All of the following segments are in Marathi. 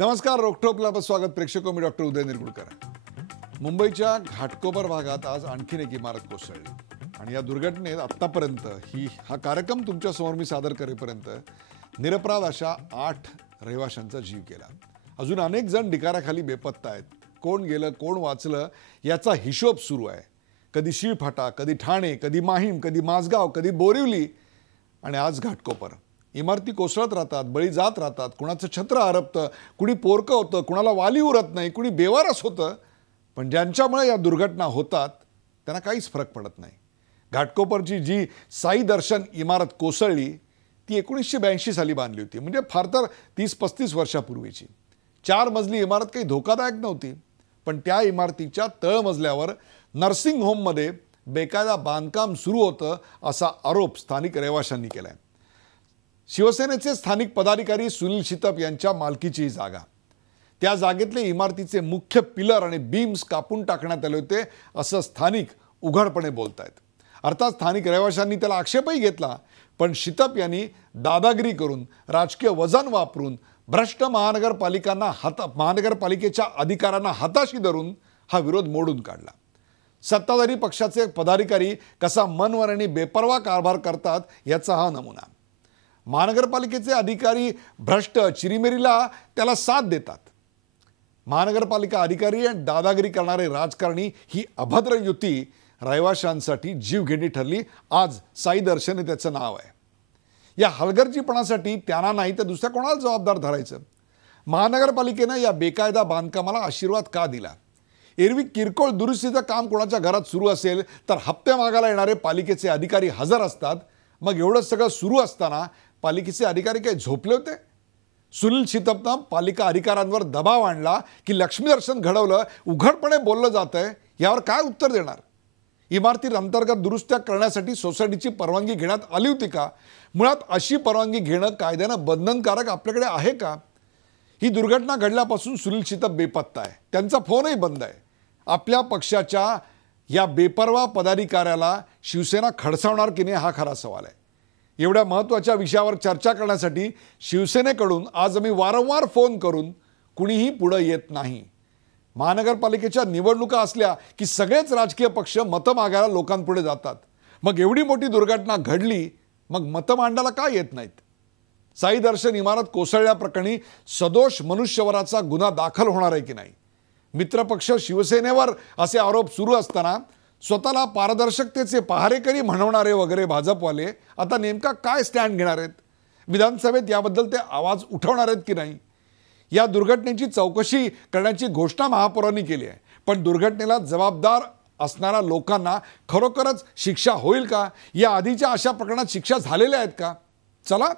नमस्कार. रोखठोकला आपलं स्वागत. प्रेक्षको, मी डॉक्टर उदय निरगुडकर. मुंबईच्या घाटकोपर भागात आज आणखीन एक इमारत कोसळली आणि या दुर्घटनेत आत्तापर्यंत हा कार्यक्रम तुमच्यासमोर मी सादर करेपर्यंत निरपराध अशा 8 रहिवाशांचा जीव गेला. अजून अनेक जण ढिगाऱ्याखाली बेपत्ता आहेत. कोण गेलं, कोण वाचलं याचा हिशोब सुरू आहे. कधी शीळफाटा, कधी ठाणे, कधी माहीम, कधी माझगाव, कधी बोरिवली आणि आज घाटकोपर. इमारती कोसळत राहतात, बळी जात राहतात. कुणाचं छत्र हरपतं, कुणी पोरकं होतं, कुणाला वाली उरत नाही, कुणी बेवारस होतं. पण ज्यांच्यामुळे या दुर्घटना होतात त्यांना काहीच फरक पडत नाही. घाटकोपरची जी साई दर्शन इमारत कोसळली ती 1982 साली बांधली होती, म्हणजे फार तर 30-35 वर्षापूर्वीची. 4 मजली इमारत काही धोकादायक नव्हती, पण त्या इमारतीच्या तळमजल्यावर नर्सिंग होममध्ये बेकायदा बांधकाम सुरू होतं असा आरोप स्थानिक रहिवाशांनी केला आहे. शिवसेनेचे स्थानिक पदाधिकारी सुनील शितप यांच्या मालकीची ही जागा. त्या जागेतले इमारतीचे मुख्य पिलर आणि बीम्स कापून टाकण्यात आले होते असं स्थानिक उघडपणे बोलतायत. अर्थात स्थानिक रहिवाशांनी त्याला आक्षेपही घेतला, पण शितप यांनी दादागिरी करून, राजकीय वजन वापरून, भ्रष्ट महानगरपालिकेच्या अधिकाऱ्यांना हाताशी धरून हा विरोध मोडून काढला. सत्ताधारी पक्षाचे पदाधिकारी कसा मनवर आणि बेपर्वा कारभार करतात याचा हा नमुना. महानगरपालिकेचे अधिकारी भ्रष्ट चिरीमेरीला त्याला साथ देतात. महानगरपालिका अधिकारी आणि दादागिरी करणारे राजकारणी ही अभद्र युती रहिवाशांसाठी जीवघेणी ठरली. आज साई दर्शन हे त्याचं नाव आहे. या हलगर्जीपणासाठी त्यांना नाही तर दुसऱ्या कोणाला जबाबदार धरायचं? महानगरपालिकेनं या बेकायदा बांधकामाला आशीर्वाद का दिला? एरवी किरकोळ दुरुस्तीचं काम कोणाच्या घरात सुरू असेल तर हप्ते मागायला येणारे पालिकेचे अधिकारी हजर असतात. मग एवढं सगळं सुरू असताना पालिकेचे अधिकारी काही झोपले होते? सुनील शितपनं पालिका अधिकाऱ्यांवर दबाव आणला की लक्ष्मीदर्शन घडवलं, उघडपणे बोललं जातंय, यावर काय उत्तर देणार? इमारती अंतर्गत दुरुस्त्या करण्यासाठी सोसायटीची परवानगी घेण्यात आली होती का? मुळात अशी परवानगी घेणं कायद्यानं बंधनकारक आपल्याकडे आहे का? ही दुर्घटना घडल्यापासून सुनील शितप बेपत्ता आहे. त्यांचा फोनही बंद आहे. आपल्या पक्षाच्या या बेपर्वा पदाधिकाऱ्याला शिवसेना खडसावणार की नाही हा खरा सवाल आहे. एवढ्या महत्त्वाच्या विषयावर चर्चा करण्यासाठी शिवसेनेकडून आज आम्ही वारंवार फोन करून कुणीही पुढं येत नाही. महानगरपालिकेच्या निवडणुका असल्या की सगळेच राजकीय पक्ष मतं मागायला लोकांपुढे जातात. मग एवढी मोठी दुर्घटना घडली, मग मतं मांडायला का येत नाहीत? साई दर्शन इमारत कोसळल्याप्रकरणी सदोष मनुष्यवधाचा गुन्हा दाखल होणार आहे की नाही? मित्रपक्ष शिवसेनेवर असे आरोप सुरू असताना स्वतःला पारदर्शकतेचे पहारेकरी म्हणवणारे वगैरे भाजपवाले आता नेमका काय स्टँड घेणार आहेत? विधानसभेत याबद्दल ते आवाज उठवणार आहेत की नाही? या दुर्घटनेची चौकशी करण्याची घोषणा महापौरांनी केली आहे, पण दुर्घटनेला जबाबदार असणाऱ्या लोकांना खरोखरच शिक्षा होईल का? या आधीच्या अशा प्रकरणात शिक्षा झालेल्या आहेत का? चला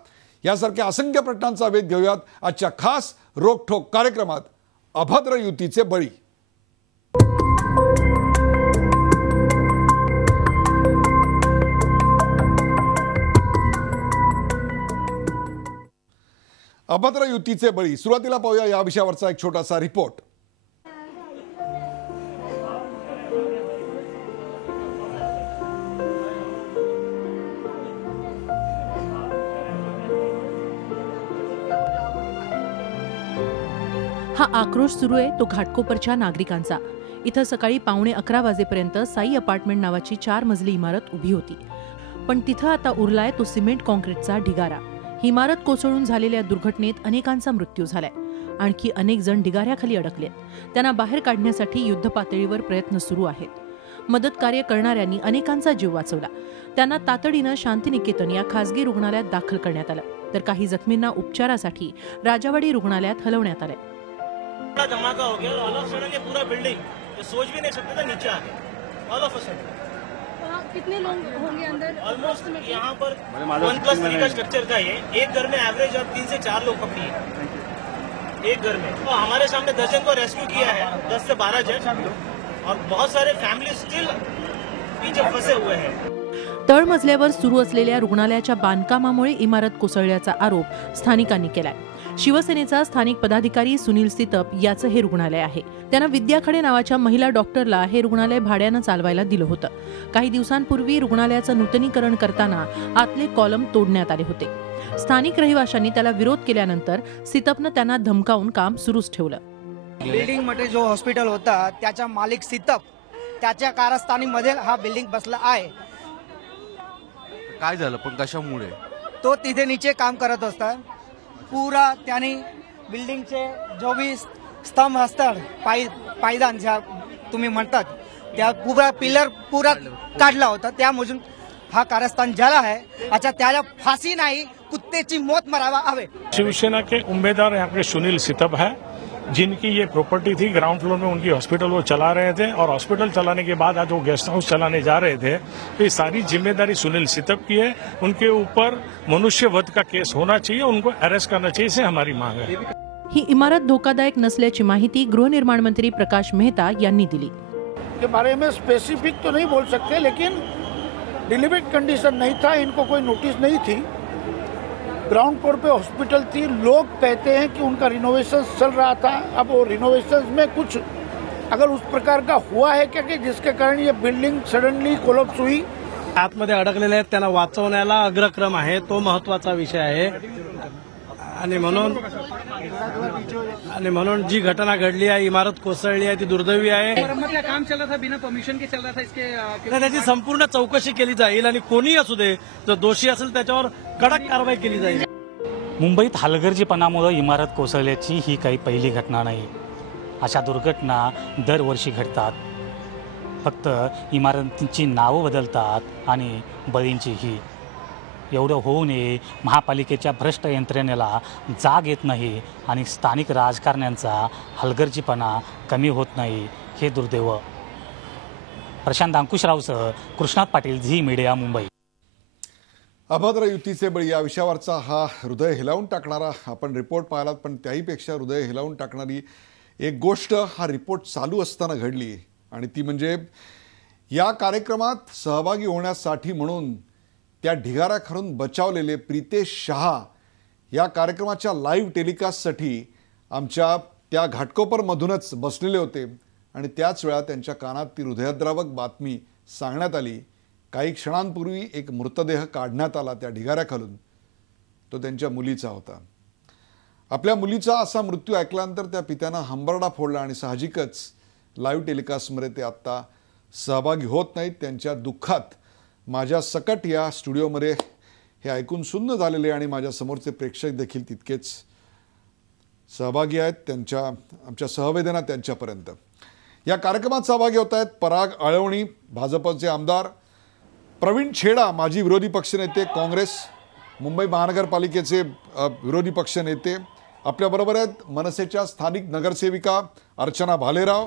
यासारख्या असंख्य प्रश्नांचा वेध घेऊयात आजच्या खास रोखठोक कार्यक्रमात. अभद्र युतीचे बळी. अभद्र युतीचे बळी. सुरुवातीला पाहूया या विषयावरचा एक छोटासा रिपोर्ट. हा आक्रोश सुरू आहे तो घाटकोपरच्या नागरिकांचा. इथं सकाळी 11:15 वाजेपर्यंत साई अपार्टमेंट नावाची 4 मजली इमारत उभी होती, पण तिथं आता उरलाय तो सिमेंट कॉन्क्रीटचा ढिगारा. ही इमारत कोसळून झालेल्या दुर्घटनेत अनेकांचा मृत्यू झालाय. आणखी अनेक जण ढिगाऱ्याखाली अडकलेत. त्यांना बाहेर काढण्यासाठी युद्धपातळीवर प्रयत्न सुरू आहेत. मदत कार्य करणाऱ्यांनी अनेकांचा जीव वाचवला. त्यांना तातडीनं शांतिनिकेतन या खासगी रुग्णालयात दाखल करण्यात आलं, तर काही जखमींना उपचारासाठी राजावाडी रुग्णालयात हलवण्यात आले. धमाका हो गया और ऑल ऑफ सडन ये पूरा बिल्डिंग जो सोच भी नहीं सकते थे नीचे आ गया ऑल ऑफ अ सडन. कितने लोग होंगे अंदर? ऑलमोस्ट यहाँ पर 1+3 का स्ट्रक्चर का ये एक घर में एवरेज आप 3 से 4 लोग पकड़िए एक घर में. तो हमारे सामने 10 जन को रेस्क्यू किया है, 10 से 12 जन, और बहुत सारे फैमिली स्टिल पीछे फंसे हुए हैं. तळमजल्यावर सुरू असलेल्या रुग्णालयाच्या बांधकामामुळे इमारत कोसळल्याचा आरोप स्थानिकांनी केलाय. शिवसेनेचा स्थानिक पदाधिकारी सुनील सितप याचं हे रुग्णालय आहे. त्यानं विद्या खडे नावाच्या महिला डॉक्टरला हे रुग्णालय भाड्यानं चालवायला दिलं होतं. काही दिवसांपूर्वी रुग्णालयाचं नूतनीकरण करताना आतले कॉलम तोडण्यात आले होते. स्थानिक रहिवाशांनी त्याला विरोध केल्यानंतर सितपनं त्यांना धमकावून काम सुरूच ठेवलं. बिल्डिंग मध्ये जो हॉस्पिटल होता त्याचा मालिक सितप त्याच्या कारस्थानीमध्ये हा बिल्डिंग बसला आहे. काय झालं पण कशामुळे? तो तिथे नीचे काम करत असता. पुरा त्याने बिल्डिंगचे जो भी स्तंभ असतात पायदान ज्या तुम्ही म्हणतात त्या पुरा पिलर पुरा काढला होता. त्यामधून हा कारस्थान झाला आहे. अच्छा त्याला फांसी नाही कुत्तेची मौत मरावा हवे. शिवसेना के उम्मीदवार यहाँ पे सुनील सितप है, जिनकी ये प्रॉपर्टी थी. ग्राउंड फ्लोर में उनकी हॉस्पिटल वो चला रहे थे और हॉस्पिटल चलाने के बाद आज वो गेस्ट हाउस चलाने जा रहे थे. तो ये सारी जिम्मेदारी सुनील सितप की है. उनके ऊपर मनुष्यवध का केस होना चाहिए, उनको अरेस्ट करना चाहिए, इसे हमारी मांग है. ही इमारत धोकादायक नसल्याची माहिती गृहनिर्माण मंत्री प्रकाश मेहता यांनी दिली. के बारे में स्पेसिफिक तो नहीं बोल सकते, लेकिन डिलीवरेट कंडीशन नहीं था, इनको कोई नोटिस नहीं थी. ग्राउंड फ्लोर पे हॉस्पिटल थी. लोग कहते हैं कि उनका रिनोवेशन चल रहा था. अब वो रिनोवेशन में कुछ अगर उस प्रकार का हुआ है क्या कि जिसके कारण ये बिल्डिंग सडनली कोलॅप्स हुई. आतमध्ये अडकलेले आहेत त्यांना वाचवण्याला अग्रक्रम आहे, तो महत्त्वाचा विषय आहे. आणि म्हणून जी घटना घडली आहे, इमारत कोसळली आहे, ती दुर्दैवी आहे. काम चल रहा था बिना परमिशन के चल रहा था. इसके त्याची संपूर्ण चौकशी केली जाईल आणि कोणीही असू दे, जो दोषी असेल त्याच्यावर कडक कारवाई केली जाईल. मुंबईत हलगर्जीपणामुळे इमारत कोसळल्याची ही काही पहिली घटना नाही. अशा दुर्घटना दरवर्षी घडतात. फक्त इमारतींची नावं बदलतात आणि बळींचीही. एवढं होऊ नये, महापालिकेच्या भ्रष्ट यंत्रणेला जाग येत नाही आणि स्थानिक राजकारण्यांचा हलगर्जीपणा कमी होत नाही, हे दुर्दैव. प्रशांत अंकुशरावसह कृष्णात पाटील, झी मीडिया, मुंबई. अभद्र युतीचे बळी या विषयावरचा हा हृदय हिलावून टाकणारा आपण रिपोर्ट पाहिलात. पण त्याहीपेक्षा हृदय हिलावून टाकणारी एक गोष्ट हा रिपोर्ट चालू असताना घडली आणि ती म्हणजे या कार्यक्रमात सहभागी होण्यासाठी म्हणून त्या ढिगाऱ्याखालून बचावलेले प्रितेश शहा या कार्यक्रमाच्या लाईव्ह टेलिकास्टसाठी आमच्या त्या घाटकोपरमधूनच बसलेले होते आणि त्याच वेळा त्यांच्या कानात ती हृदयद्रावक बातमी सांगण्यात आली. काही क्षणांपूर्वी एक मृतदेह काढण्यात आला त्या ढिगाऱ्याखालून. तो त्यांच्या मुलीचा होता. आपल्या मुलीचा असा मृत्यू ऐकल्यानंतर त्या पित्यानं हंबरडा फोडला आणि साहजिकच लाईव्ह टेलिकास्टमध्ये ते आत्ता सहभागी होत नाहीत. त्यांच्या दुःखात माझ्या सकट या स्टुडिओमध्ये हे ऐकून सुन्न झालेले आणि माझ्या समोरचे प्रेक्षक देखील तितकेच सहभागी आहेत. आमच्या सहवेदना त्यांच्यापर्यंत. या कार्यक्रमात सहभागी होत आहेत पराग आळवणी, भाजपचे आमदार, प्रवीण छेडा, माजी विरोधी पक्षनेते, काँग्रेस, मुंबई महानगरपालिकेचे विरोधी पक्षनेते. आपल्याबरोबर आहेत मनसेच्या स्थानिक नगरसेविका अर्चना भालेराव.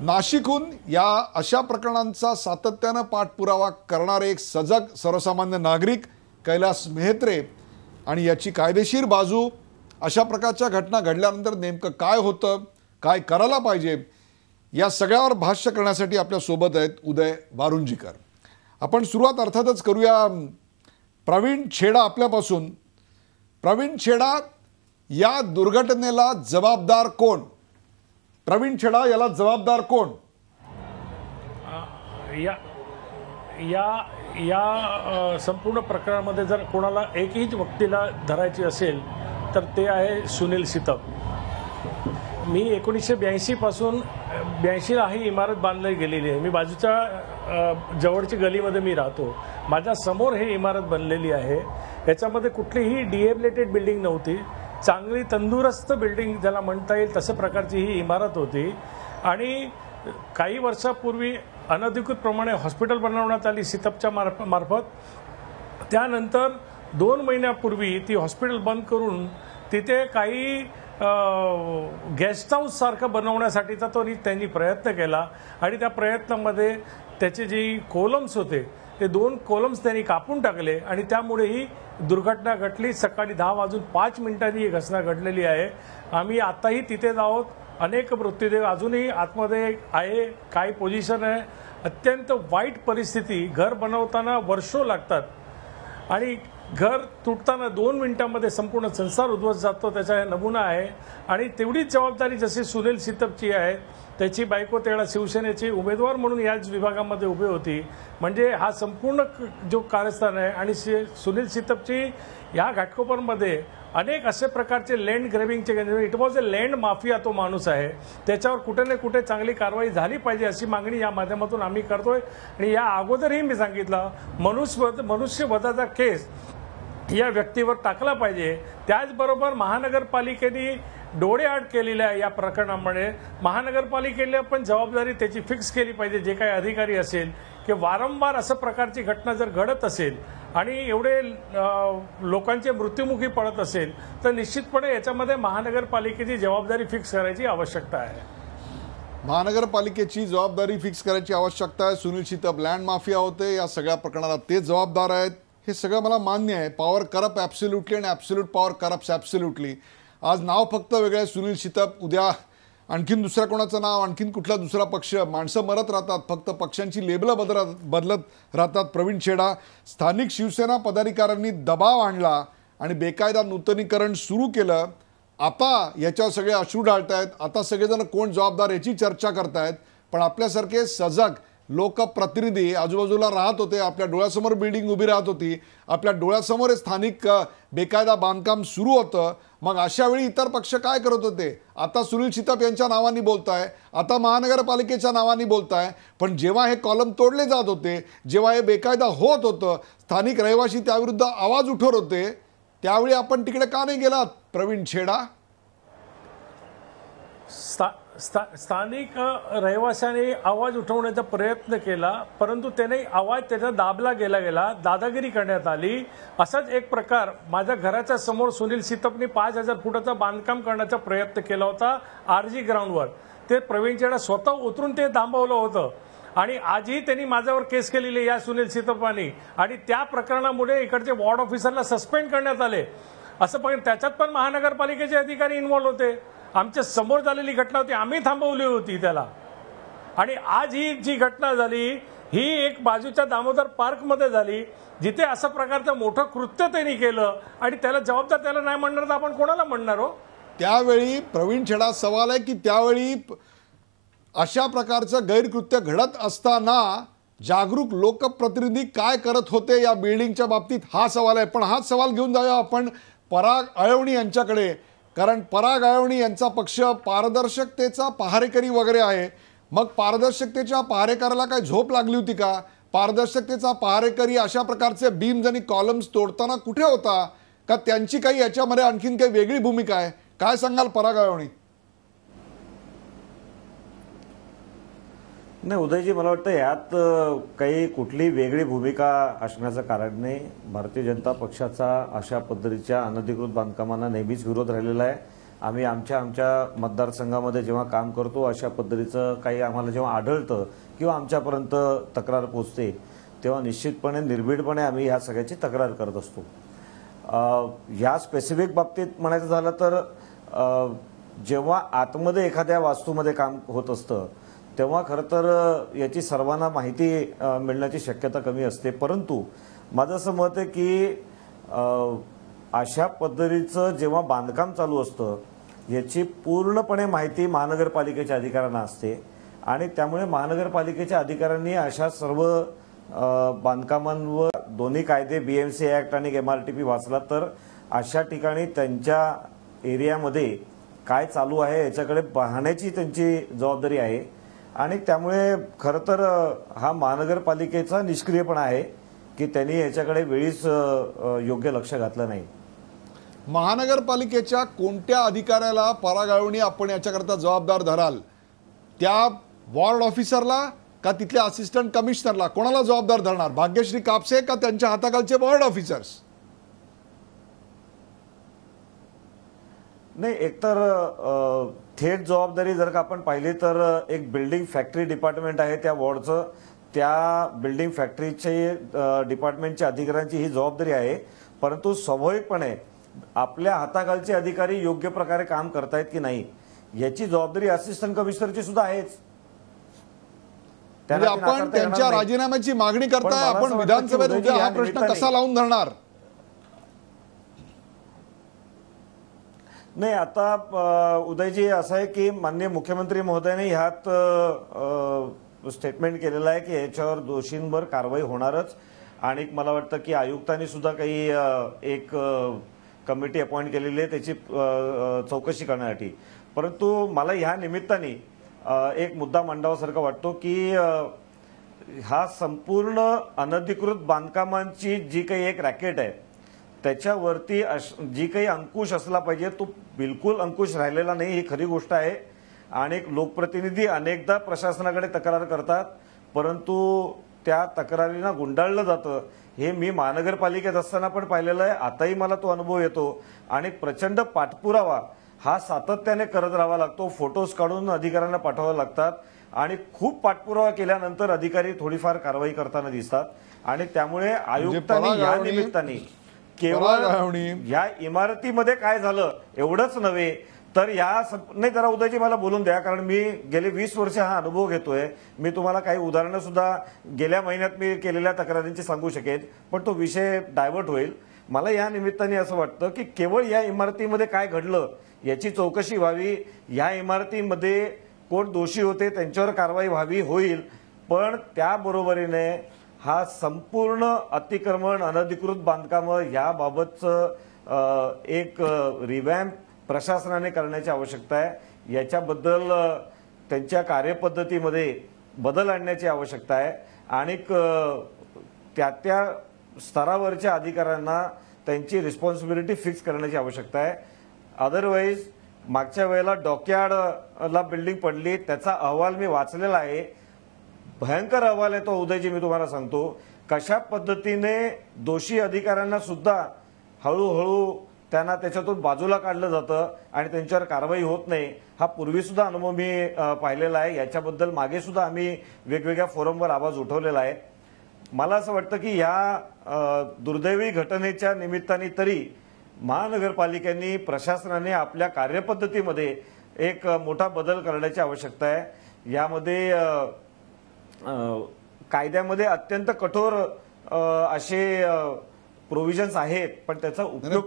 नाशिकहून या अशा प्रकरणांचा सातत्यानं पाठपुरावा करणारे एक सजग सर्वसामान्य नागरिक कैलास मेहत्रे आणि याची कायदेशीर बाजू, अशा प्रकारच्या घटना घडल्यानंतर नेमकं काय होतं, काय करायला पाहिजे, या सगळ्यावर भाष्य करण्यासाठी आपल्यासोबत आहेत उदय वारुंजीकर. आपण सुरुवात अर्थातच करूया प्रवीण छेडा आपल्यापासून. प्रवीण छेडा, या दुर्घटनेला जबाबदार कोण? प्रवीण छेडा, याला जबाबदार कोण? या संपूर्ण प्रकरणामध्ये जर कोणाला एकही व्यक्तीला धरायची असेल तर ते आहे सुनील सितप. मी 1982 पासून 82ला ही इमारत बांधली गेलेली आहे. मी बाजूच्या जवळची गलीमध्ये मी राहतो. माझ्या समोर ही इमारत बनलेली आहे. याच्यामध्ये कुठलीही डिएबिलिटेड बिल्डिंग नव्हती. चांगली तंदुरुस्त बिल्डिंग ज्याला म्हणता येईल तशा प्रकारची ही इमारत होती. आणि काही वर्षापूर्वी अनधिकृतप्रमाणे हॉस्पिटल बनवण्यात आली सितपच्या मार्फत. त्यानंतर 2 महिन्यापूर्वी ती हॉस्पिटल बंद करून तिथे काही गेस्ट हाऊस सारखं बनवण्यासाठीचा त्यांनी प्रयत्न केला आणि त्या प्रयत्नामध्ये त्याचे जे कॉलम्स होते ते 2 कॉलम्स त्यांनी कापून टाकले आणि त्यामुळे ही दुर्घटना घडली. सकाळी 10:05 ही घटना घडलेली आहे. आम्ही आताही तिथेच आहोत. अनेक मृत्यूदेह अजूनही आतमध्ये आहे. काय पोझिशन आहे अत्यंत वाईट परिस्थिती, घर बनवताना वर्षो लागतात आणि घर तुटताना 2 मिनिटांमध्ये संपूर्ण संसार उद्ध्वस्त जातो, त्याचा हा नमुना आहे. आणि तेवढीच जबाबदारी जशी सुनील सितपची आहे, त्याची बायको त्यावेळेला शिवसेनेची उमेदवार म्हणून याच विभागामध्ये उभी होती. म्हणजे हा संपूर्ण जो कारस्थान आहे आणि सुनील सितपची या घाटकोपरमध्ये अनेक असे प्रकारचे लँड ग्रेबिंगचे, it was a land mafia तो माणूस आहे. त्याच्यावर कुठे ना कुठे चांगली कारवाई झाली पाहिजे अशी मागणी या माध्यमातून आम्ही करतोय. आणि या अगोदरही मी सांगितलं, मनुष्यवधाचा केस या व्यक्तीवर टाकला पाहिजे. त्याचबरोबर महानगरपालिकेने डोळेआड केलेल्या या प्रकरणामुळे महानगरपालिकेला पण जबाबदारी त्याची फिक्स केली पाहिजे. जे काही अधिकारी असेल की वारंवार असं प्रकारची घटना जर घडत असेल आणि एवढे लोकांचे मृत्युमुखी पडत असेल तर निश्चितपणे याच्यामध्ये महानगरपालिकेची जबाबदारी फिक्स करायची आवश्यकता आहे. महानगरपालिकेची जबाबदारी फिक्स करायची आवश्यकता आहे. सुनील सितप लँड माफिया होते, या सगळ्या प्रकरणाला ते जबाबदार आहेत, हे सगळं मला मान्य आहे. पॉवर करप्ट ॲब्सोल्युटली आणि ॲब्सोल्यूट पॉवर करप्ट ॲब्सोल्युटली. आज नाव फक्त वेगळं आहे सुनील सितप, उद्या आणखीन दुसऱ्या कोणाचं नाव, आणखीन कुठला दुसरा पक्ष. माणसं मरत राहतात, फक्त पक्षांची लेबलं बदलत राहतात. प्रवीण छेडा, स्थानिक शिवसेना पदाधिकाऱ्यांनी दबाव आणला आणि बेकायदा नूतनीकरण सुरू केलं. आता याच्यावर सगळे अश्रू ढाळतायत. आता सगळेजण कोण जबाबदार याची चर्चा करतायत. पण आपल्यासारखे सजग लोकप्रतिनिधी आजूबाजूला राहत होते, आपल्या डोळ्यासमोर बिल्डिंग उभी राहत होती, आपल्या डोळ्यासमोर स्थानिक बेकायदा बांधकाम सुरू होतं. मग अशा वेळी इतर पक्ष काय करत होते? आता सुनील सितप यांच्या नावाने बोलताय, आता महानगरपालिकेच्या नावाने बोलताय. पण जेव्हा हे कॉलम तोडले जात होते, जेव्हा हे बेकायदा होत होतं, स्थानिक रहिवासी त्याविरुद्ध आवाज उठवत होते, त्यावेळी आपण तिकडे का नाही गेलात प्रवीण छेडा? स्थानिक रहिवाशांनी आवाज उठवण्याचा प्रयत्न केला, परंतु त्याने आवाज त्याचा दाबला गेला, दादागिरी करण्यात आली. असाच एक प्रकार माझ्या घराच्या समोर सुनील सितपने 5000 फुटाचा बांधकाम करण्याचा प्रयत्न केला होता RG ग्राउंडवर. ते प्रवीण छेडा स्वतः उतरून ते थांबवलं होतं आणि आजही त्यांनी माझ्यावर केस केलेली या सुनील सितपांनी. आणि त्या प्रकरणामुळे इकडचे वॉर्ड ऑफिसरला सस्पेंड करण्यात आले. असं पण त्याच्यात पण महानगरपालिकेचे अधिकारी इन्व्हॉल्व होते. आमच्या समोर झालेली घटना होती, आम्ही थांबवली होती त्याला. आणि आज ही जी घटना झाली ही एक बाजूच्या दामोदर पार्कमध्ये झाली, जिथे असं प्रकारचं मोठं कृत्य त्यांनी केलं आणि त्याला जबाबदार त्याला नाही म्हणणार तर आपण कोणाला म्हणणार हो? त्यावेळी प्रवीण छेडा सवाल आहे की त्यावेळी अशा प्रकारचं गैरकृत्य घडत असताना जागरूक लोकप्रतिनिधी काय करत होते या बिल्डिंगच्या बाबतीत, हा सवाल आहे. पण हाच सवाल घेऊन जाऊया आपण पराग अळवणी यांच्याकडे. कारण पराग अळवणी यांचा पक्ष पारदर्शकतेचा पहारेकरी वगैरे आहे. मग पारदर्शकतेच्या पहारेकराला काय झोप लागली होती का? पारदर्शकतेचा पहारेकरी अशा प्रकारचे बीम्स आणि कॉलम्स तोडताना कुठे होता का? त्यांची काही याच्यामध्ये आणखीन काही वेगळी भूमिका आहे? काय सांगाल पराग अळवणी? नाही उदयजी, मला वाटतं यात काही कुठली वेगळी भूमिका असण्याचं कारण नाही. भारतीय जनता पक्षाचा अशा पद्धतीच्या अनधिकृत बांधकामांना नेहमीच विरोध राहिलेला आहे. आम्ही आमच्या मतदारसंघामध्ये जेव्हा काम करतो अशा पद्धतीचं काही आम्हाला जेव्हा आढळतं किंवा आमच्यापर्यंत तक्रार पोचते तेव्हा निश्चितपणे निर्भीडपणे आम्ही ह्या सगळ्याची तक्रार करत असतो. ह्या स्पेसिफिक बाबतीत म्हणायचं झालं तर जेव्हा आतमध्ये एखाद्या वास्तूमध्ये काम होत असतं तेव्हा खरं तर याची सर्वांना माहिती मिळण्याची शक्यता कमी असते. परंतु माझं असं मत आहे की अशा पद्धतीचं जेव्हा बांधकाम चालू असतं याची पूर्णपणे माहिती महानगरपालिकेच्या अधिकाऱ्यांना असते आणि त्यामुळे महानगरपालिकेच्या अधिकाऱ्यांनी अशा सर्व बांधकामांवर दोन्ही कायदे BMC ॲक्ट आणि MRTP वाचला तर अशा ठिकाणी त्यांच्या एरियामध्ये काय चालू आहे याच्याकडे पाहण्याची त्यांची जबाबदारी आहे. आणि त्यामुळे खरं तर हा महानगरपालिकेचा निष्क्रियपणा आहे की त्यांनी याच्याकडे वेळीच योग्य लक्ष घातलं नाही. महानगरपालिकेच्या कोणत्या अधिकाऱ्याला पराग अळवणी आपण याच्याकरता जबाबदार धराल? त्या वॉर्ड ऑफिसरला का तिथल्या असिस्टंट कमिशनरला? कोणाला जबाबदार धरणार? भाग्यश्री कापसे का त्यांच्या हाताखालचे वॉर्ड ऑफिसर्स? नाही, एकतर थेट जबाबदारी जर का आपण पाहिली तर एक बिल्डिंग फॅक्टरी डिपार्टमेंट आहे त्या वॉर्डचं, त्या बिल्डिंग फॅक्टरीचे डिपार्टमेंटच्या अधिकाऱ्यांची ही जबाबदारी आहे. परंतु स्वाभाविकपणे आपल्या हाताखालचे अधिकारी योग्य प्रकारे काम करतायत की नाही याची जबाबदारी असिस्टंट कमिशनरची सुद्धा आहेच. म्हणजे ती आपण नाकारता येणार त्यांच्या नाही. राजीनाम्याची मागणी पण करताय, मला आपण असं वाटतं की विधानसभेत उदयजी उद्या हा या प्रश्न निमित्ताने- कसा लावून धरणार? नाही, आता उदयजी असं आहे की माननीय मुख्यमंत्री महोदयाने ह्यात स्टेटमेंट केलेलं आहे की याच्यावर दोषींवर कारवाई होणारच. आणि मला वाटतं की आयुक्तांनी सुद्धा काही एक कमिटी अपॉइंट केलेली आहे त्याची चौकशी करण्यासाठी. परंतु मला ह्या निमित्ताने एक मुद्दा मांडावासारखा वाटतो की हा संपूर्ण अनधिकृत बांधकामांची जी काही एक रॅकेट आहे त्याच्यावरती जी काही अंकुश असला पाहिजे तो बिलकुल अंकुश राहिलेला नाही, ही खरी गोष्ट आहे. आणि लोकप्रतिनिधी अनेकदा प्रशासनाकडे तक्रार करतात, परंतु त्या तक्रारींना गुंडाळलं जातं. हे मी महानगरपालिकेत असताना पण पाहिलेलं आहे, आताही मला तो अनुभव येतो. आणि प्रचंड पाठपुरावा हा सातत्याने करत राहावा लागतो, फोटोज काढून अधिकाऱ्यांना पाठवावे लागतात. आणि खूप पाठपुरावा केल्यानंतर अधिकारी थोडीफार कारवाई करताना दिसतात. आणि त्यामुळे आयुक्तांनी या निमित्ताने केवळ या इमारतीमध्ये काय झालं एवढंच नव्हे तर नाही, जरा उदयजी मला बोलून द्या, कारण मी गेले 20 वर्ष हा अनुभव घेतोय. मी तुम्हाला काही उदाहरणं सुद्धा गेल्या महिन्यात मी केलेल्या तक्रारींची सांगू शकेन, पण तो विषय डायव्हर्ट होईल. मला या निमित्ताने असं वाटतं की केवळ या इमारतीमध्ये काय घडलं याची चौकशी व्हावी, या इमारतीमध्ये कोण दोषी होते त्यांच्यावर कारवाई व्हावी, होईल. पण त्याबरोबरीने हा संपूर्ण अतिक्रमण अनधिकृत बांधकामं याबाबतचं एक रिवॅम्प प्रशासनाने करण्याची आवश्यकता आहे. याच्याबद्दल त्यांच्या कार्यपद्धतीमध्ये बदल आणण्याची आवश्यकता आहे. आणि त्या स्तरावरच्या अधिकाऱ्यांना त्यांची रिस्पॉन्सिबिलिटी फिक्स करण्याची आवश्यकता आहे. अदरवाईज मागच्या वेळेला डॉकयार्डला बिल्डिंग पडली, त्याचा अहवाल मी वाचलेला आहे. भयंकर अहवाल आहे तो उदयजी, मी तुम्हाला सांगतो कशा पद्धतीने दोषी अधिकाऱ्यांना सुद्धा हळूहळू त्यांना त्याच्यातून बाजूला काढलं जातं आणि त्यांच्यावर कारवाई होत नाही. हा पूर्वी सुद्धा अनुभव मी पाहिलेला आहे. याच्याबद्दल मागे सुद्धा आम्ही वेगवेगळ्या फोरमवर आवाज उठवलेला आहे. मला असं वाटतं की या दुर्दैवी घटनेच्या निमित्ताने तरी महानगरपालिकेने प्रशासनाने आपल्या कार्यपद्धतीमध्ये एक मोठा बदल करण्याची आवश्यकता आहे. यामध्ये कायद्यामध्ये अत्यंत कठोर असे प्रोव्हिजन्स आहेत, पण त्याचा उपयोग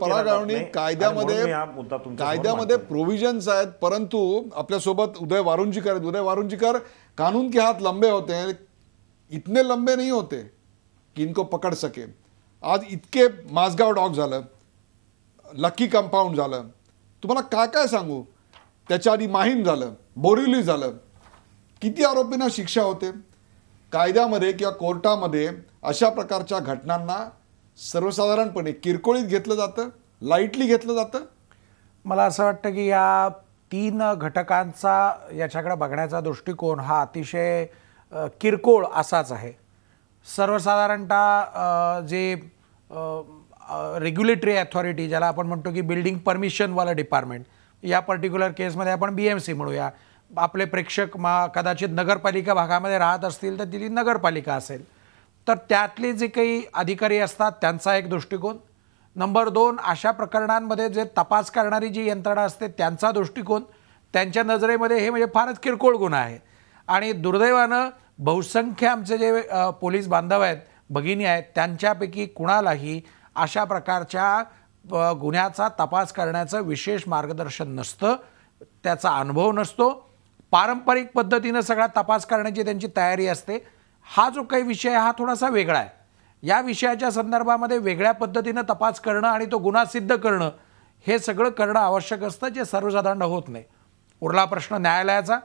कायद्यामध्ये प्रोव्हिजन्स आहेत. परंतु आपल्यासोबत उदय वारुंजीकर आहेत. उदय वारुंजीकर, कानून के हाथ लंबे होते हैं, इतने लंबे नहीं होते कि इनको पकड़ सके. आज इतके माझगाव डॉग झालं, लकी कंपाऊंड झालं, तुम्हाला काय काय सांगू, त्याच्या आधी माहीम झालं, बोरिवली झालं. किती आरोपींना शिक्षा होते. कायद्यामध्ये किंवा कोर्टामध्ये अशा प्रकारच्या घटनांना सर्वसाधारणपणे किरकोळीत घेतलं जातं, लाईटली घेतलं जातं. मला असं वाटतं की या 3 घटकांचा याच्याकडे बघण्याचा दृष्टिकोन हा अतिशय किरकोळ असाच आहे. सर्वसाधारणतः जे रेग्युलेटरी अथॉरिटी ज्याला आपण म्हणतो की बिल्डिंग परमिशनवाला डिपार्टमेंट, या पर्टिक्युलर केसमध्ये आपण BMC म्हणूया. आपले प्रेक्षक कदाचित नगरपालिका भागामध्ये राहत असतील तर दिल्ली नगरपालिका असेल, तर त्यातले जे काही अधिकारी असतात त्यांचा एक दृष्टिकोन. नंबर 2, अशा प्रकरणांमध्ये जे तपास करणारी जी यंत्रणा असते त्यांचा दृष्टिकोन. त्यांच्या नजरेमध्ये हे म्हणजे फारच किरकोळ गुन्हा आहे. आणि दुर्दैवानं बहुसंख्य आमचे जे पोलीस बांधव आहेत, भगिनी आहेत, त्यांच्यापैकी कुणालाही अशा प्रकारच्या गुन्ह्याचा तपास करण्याचं विशेष मार्गदर्शन नसतं, त्याचा अनुभव नसतो. पारंपरिक पद्धतीनं सगळा तपास करण्याची त्यांची तयारी असते. हा जो काही विषय हा थोडासा वेगळा आहे. या विषयाच्या संदर्भामध्ये वेगळ्या पद्धतीनं तपास करणं आणि तो गुन्हा सिद्ध करणं हे सगळं करणं आवश्यक असतं, जे सर्वसाधारण होत नाही. उरला प्रश्न न्यायालयाचा.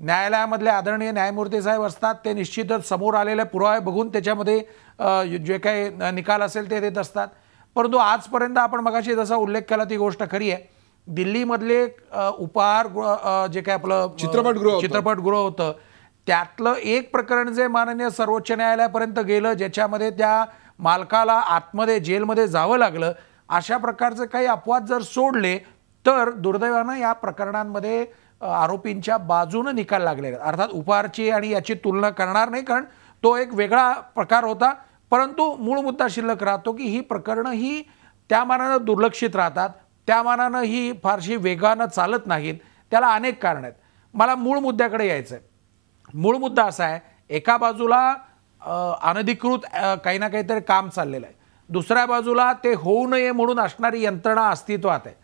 न्यायालयामधले आदरणीय न्यायमूर्ती साहेब असतात, ते निश्चितच समोर आलेले पुरावे बघून त्याच्यामध्ये जे काही निकाल असेल ते देत असतात. परंतु आजपर्यंत आपण मगाशी जसा उल्लेख केला ती गोष्ट खरी आहे. दिल्लीमधले उपहार जे काय आपलं चित्रपटगृह होतं, त्यातलं एक प्रकरण जे माननीय सर्वोच्च न्यायालयापर्यंत गेलं, ज्याच्यामध्ये त्या मालकाला आतमध्ये जेलमध्ये जावं लागलं, अशा प्रकारचे काही अपवाद जर सोडले तर दुर्दैवानं या प्रकरणांमध्ये आरोपींच्या बाजूनं निकाल लागलेले. अर्थात उपहारची आणि याची तुलना करणार नाही, कारण तो एक वेगळा प्रकार होता. परंतु मूळ मुद्दा शिल्लक राहतो की ही प्रकरणं ही त्या मानानं दुर्लक्षित राहतात, त्या मानानं ही फारशी वेगानं चालत नाहीत. त्याला अनेक कारणं आहेत. मला मूळ मुद्द्याकडे यायचं आहे. मूळ मुद्दा असा आहे, एका बाजूला अनधिकृत काही ना काहीतरी काम चाललेलं आहे, दुसऱ्या बाजूला ते होऊ नये म्हणून असणारी यंत्रणा अस्तित्वात आहे.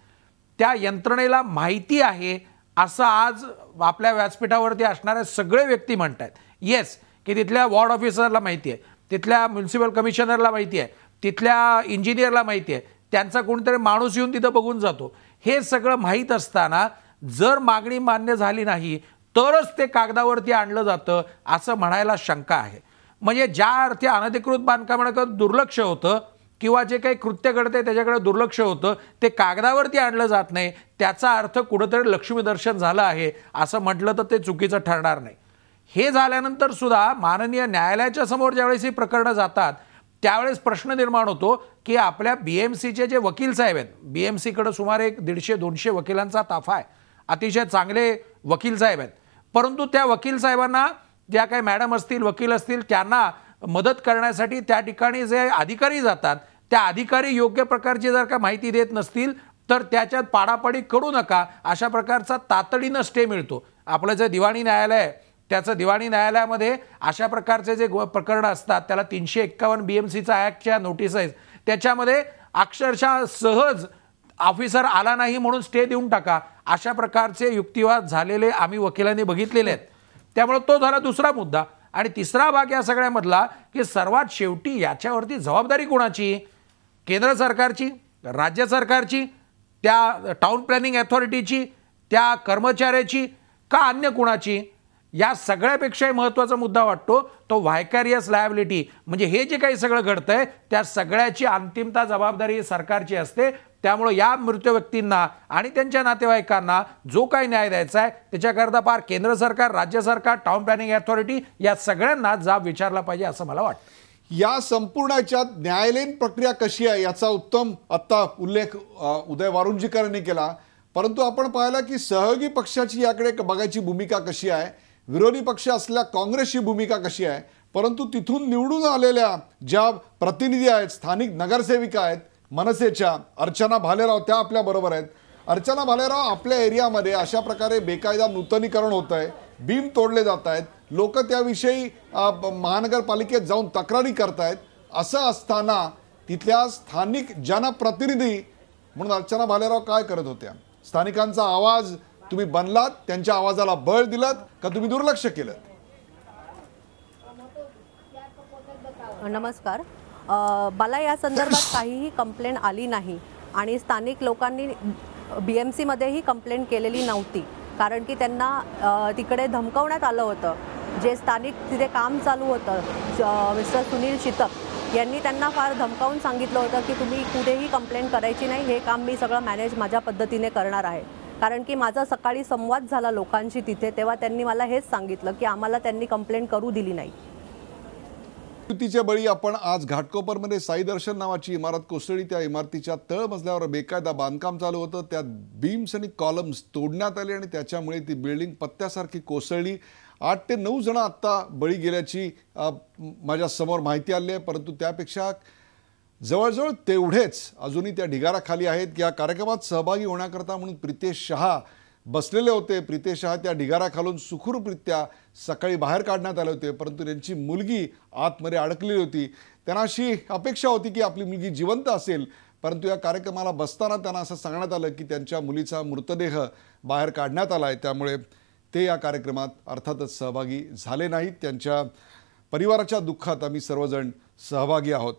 त्या यंत्रणेला माहिती आहे असं आज आपल्या व्यासपीठावरती असणारे सगळे व्यक्ती म्हणतात. येस, की तिथल्या वॉर्ड ऑफिसरला माहिती आहे, तिथल्या म्युन्सिपल कमिशनरला माहिती आहे, तिथल्या इंजिनियरला माहिती आहे, त्यांचा कोणतरी माणूस येऊन तिथं बघून जातो. हे सगळं माहीत असताना जर मागणी मान्य झाली नाही तरच ते कागदावरती आणलं जातं असं म्हणायला शंका आहे. म्हणजे ज्या अर्थी अनधिकृत बांधकामाकडे दुर्लक्ष होतं किंवा जे काही कृत्य घडते त्याच्याकडे दुर्लक्ष होतं, ते कागदावरती आणलं जात नाही, त्याचा अर्थ कुठंतरी लक्ष्मी दर्शन झालं आहे असं म्हटलं तर ते चुकीचं ठरणार नाही. हे झाल्यानंतर सुद्धा माननीय न्यायालयाच्या समोर ज्यावेळेस ही प्रकरणं जातात त्यावेळेस प्रश्न निर्माण होतो की आपल्या BMCचे जे वकील साहेब आहेत, BMCकडे सुमारे 150-200 वकिलांचा ताफा आहे, अतिशय चांगले वकील साहेब आहेत, परंतु त्या वकील साहेबांना ज्या काही मॅडम असतील, वकील असतील, त्यांना मदत करण्यासाठी त्या ठिकाणी जे अधिकारी जातात त्या अधिकारी योग्य प्रकारची जर का माहिती देत नसतील तर त्याच्यात पाडापाडी करू नका अशा प्रकारचा तातडीनं स्टे मिळतो. आपलं जे दिवाणी न्यायालय आहे त्याचं दिवाणी न्यायालयामध्ये अशा प्रकारचे जे प्रकरणं असतात त्याला 351 BMCचा ॲक्टच्या नोटीस आहेत, त्याच्यामध्ये अक्षरशः सहज ऑफिसर आला नाही म्हणून स्टे देऊन टाका अशा प्रकारचे युक्तिवाद झालेले आम्ही वकिलांनी बघितलेले आहेत. त्यामुळे तो झाला दुसरा मुद्दा. आणि तिसरा भाग या सगळ्यामधला की सर्वात शेवटी याच्यावरती जबाबदारी कोणाची? केंद्र सरकारची, राज्य सरकारची, त्या टाउन प्लॅनिंग अथॉरिटीची, त्या कर्मचाऱ्याची का अन्य कुणाची? या सगळ्यापेक्षाही महत्त्वाचा मुद्दा वाटतो तो व्हायकॅरियस लायबिलिटी. म्हणजे हे जे काही सगळं घडतंय त्या सगळ्याची अंतिमता जबाबदारी सरकारची असते. त्यामुळे या मृत व्यक्तींना आणि त्यांच्या नातेवाईकांना जो काही न्याय द्यायचा आहे त्याच्याकरता पार केंद्र सरकार, राज्य सरकार, टाउन प्लॅनिंग अथॉरिटी या सगळ्यांना जाब विचारला पाहिजे असं मला वाटतं. या संपूर्ण याच्यात न्यायालयीन प्रक्रिया कशी आहे याचा उत्तम आत्ता उल्लेख उदय वारुंजीकर यांनी केला. परंतु आपण पाहिलं की सहयोगी पक्षाची याकडे बघायची भूमिका कशी आहे, विरोधी पक्ष असलेल्या काँग्रेसची भूमिका कशी आहे, परंतु तिथून निवडून आलेल्या ज्या प्रतिनिधी आहेत, स्थानिक नगरसेविका आहेत मनसेच्या, अर्चना भालेराव, त्या आपल्या बरोबर आहेत. अर्चना भालेराव, आपल्या एरियामध्ये अशा प्रकारे बेकायदा नूतनीकरण होत आहे, बीम तोडले जात आहेत, लोक त्याविषयी महानगरपालिकेत जाऊन तक्रारी करतायत, असं असताना तिथल्या स्थानिक जनप्रतिनिधी म्हणून अर्चना भालेराव काय करत होत्या? स्थानिकांचा आवाज तुम्ही बनलात, त्यांच्या आवाजाला बळ दिलात का तुम्ही दुर्लक्ष केलं? नमस्कार. मला या संदर्भात काहीही कंप्लेंट आली नाही आणि स्थानिक लोकांनी BMC मध्येही कंप्लेंट केलेली नव्हती, कारण की त्यांना तिकडे धमकवण्यात आलं होतं. जे स्थानिक तिथे काम चालू होतं, मिस्टर सुनील शितप यांनी त्यांना फार धमकावून सांगितलं होतं की तुम्ही कुठेही कंप्लेंट करायची नाही, हे काम मी सगळं मॅनेज माझ्या पद्धतीने करणार आहे. कारण की माझा सकाळी संवाद झाला लोकांशी तिथे, तेव्हा त्यांनी मला हेच सांगितलं की आम्हाला त्यांनी कंप्लेंट करू दिली नाही. युतीच्या बळी आपण आज घाटकोपरमध्ये साई दर्शन नावाची इमारत कोसळली. त्या इमारतीच्या तळमजल्यावर बेकायदा बांधकाम चालू होतं, त्यात बीम्स आणि कॉलम्स तोडण्यात आले आणि त्याच्यामुळे ती बिल्डिंग पत्त्यासारखी कोसळली. 8 ते 9 जण आत्ता बळी गेल्याची माझ्या समोर माहिती आली आहे, परंतु त्यापेक्षा जवळजवळ तेवढेच अजूनही त्या ढिगाराखाली आहेत. या कार्यक्रमात सहभागी होण्याकरता म्हणून प्रितेश शहा बसलेले होते. प्रितेश शहा त्या ढिगाराखालून सुखरूपरित्या सकाळी बाहेर काढण्यात आले होते, परंतु त्यांची मुलगी आतमध्ये अडकलेली होती. त्यांना अशी अपेक्षा होती की आपली मुलगी जिवंत असेल, परंतु या कार्यक्रमाला बसताना त्यांना असं सांगण्यात आलं की त्यांच्या मुलीचा मृतदेह बाहेर काढण्यात आला आहे, त्यामुळे ते या कार्यक्रमात अर्थातच सहभागी झाले नाहीत. त्यांच्या परिवाराच्या दुःखात आम्ही सर्वजण सहभागी आहोत.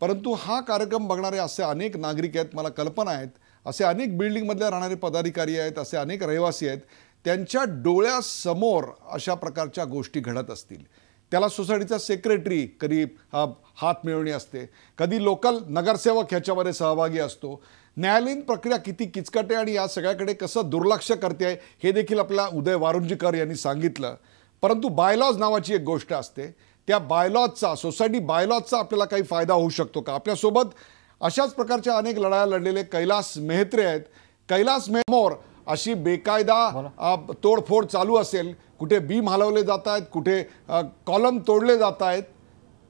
परंतु हा कार्यक्रम बघणारे असे अनेक नागरिक आहेत, मला कल्पना आहेत, असे अनेक बिल्डिंगमधले राहणारे पदाधिकारी आहेत, असे अनेक रहिवासी आहेत, त्यांच्या डोळ्यासमोर अशा प्रकारच्या गोष्टी घडत असतील. त्याला सोसायटीचा सेक्रेटरी कधी हात मिळवणी असते, कधी लोकल नगरसेवक ह्याच्यामध्ये सहभागी असतो. न्यायालयीन प्रक्रिया किती किचकट आहे आणि या सगळ्याकडे कसं दुर्लक्ष करते आहे हे देखील आपल्याला उदय वारुंजीकर यांनी सांगितलं. परंतु बायलॉज नावाची एक गोष्ट असते, त्या बायलॉजचा, सोसायटी बायलॉजचा आपल्याला काही फायदा होऊ शकतो का? आपल्यासोबत अशाच प्रकारच्या अनेक लढाया लढलेले कैलास मेहत्रे आहेत. कैलास मेहमोर, अशी बेकायदा तोडफोड चालू असेल, कुठे बीम हलवले जात आहेत, कुठे कॉलम तोडले जात आहेत,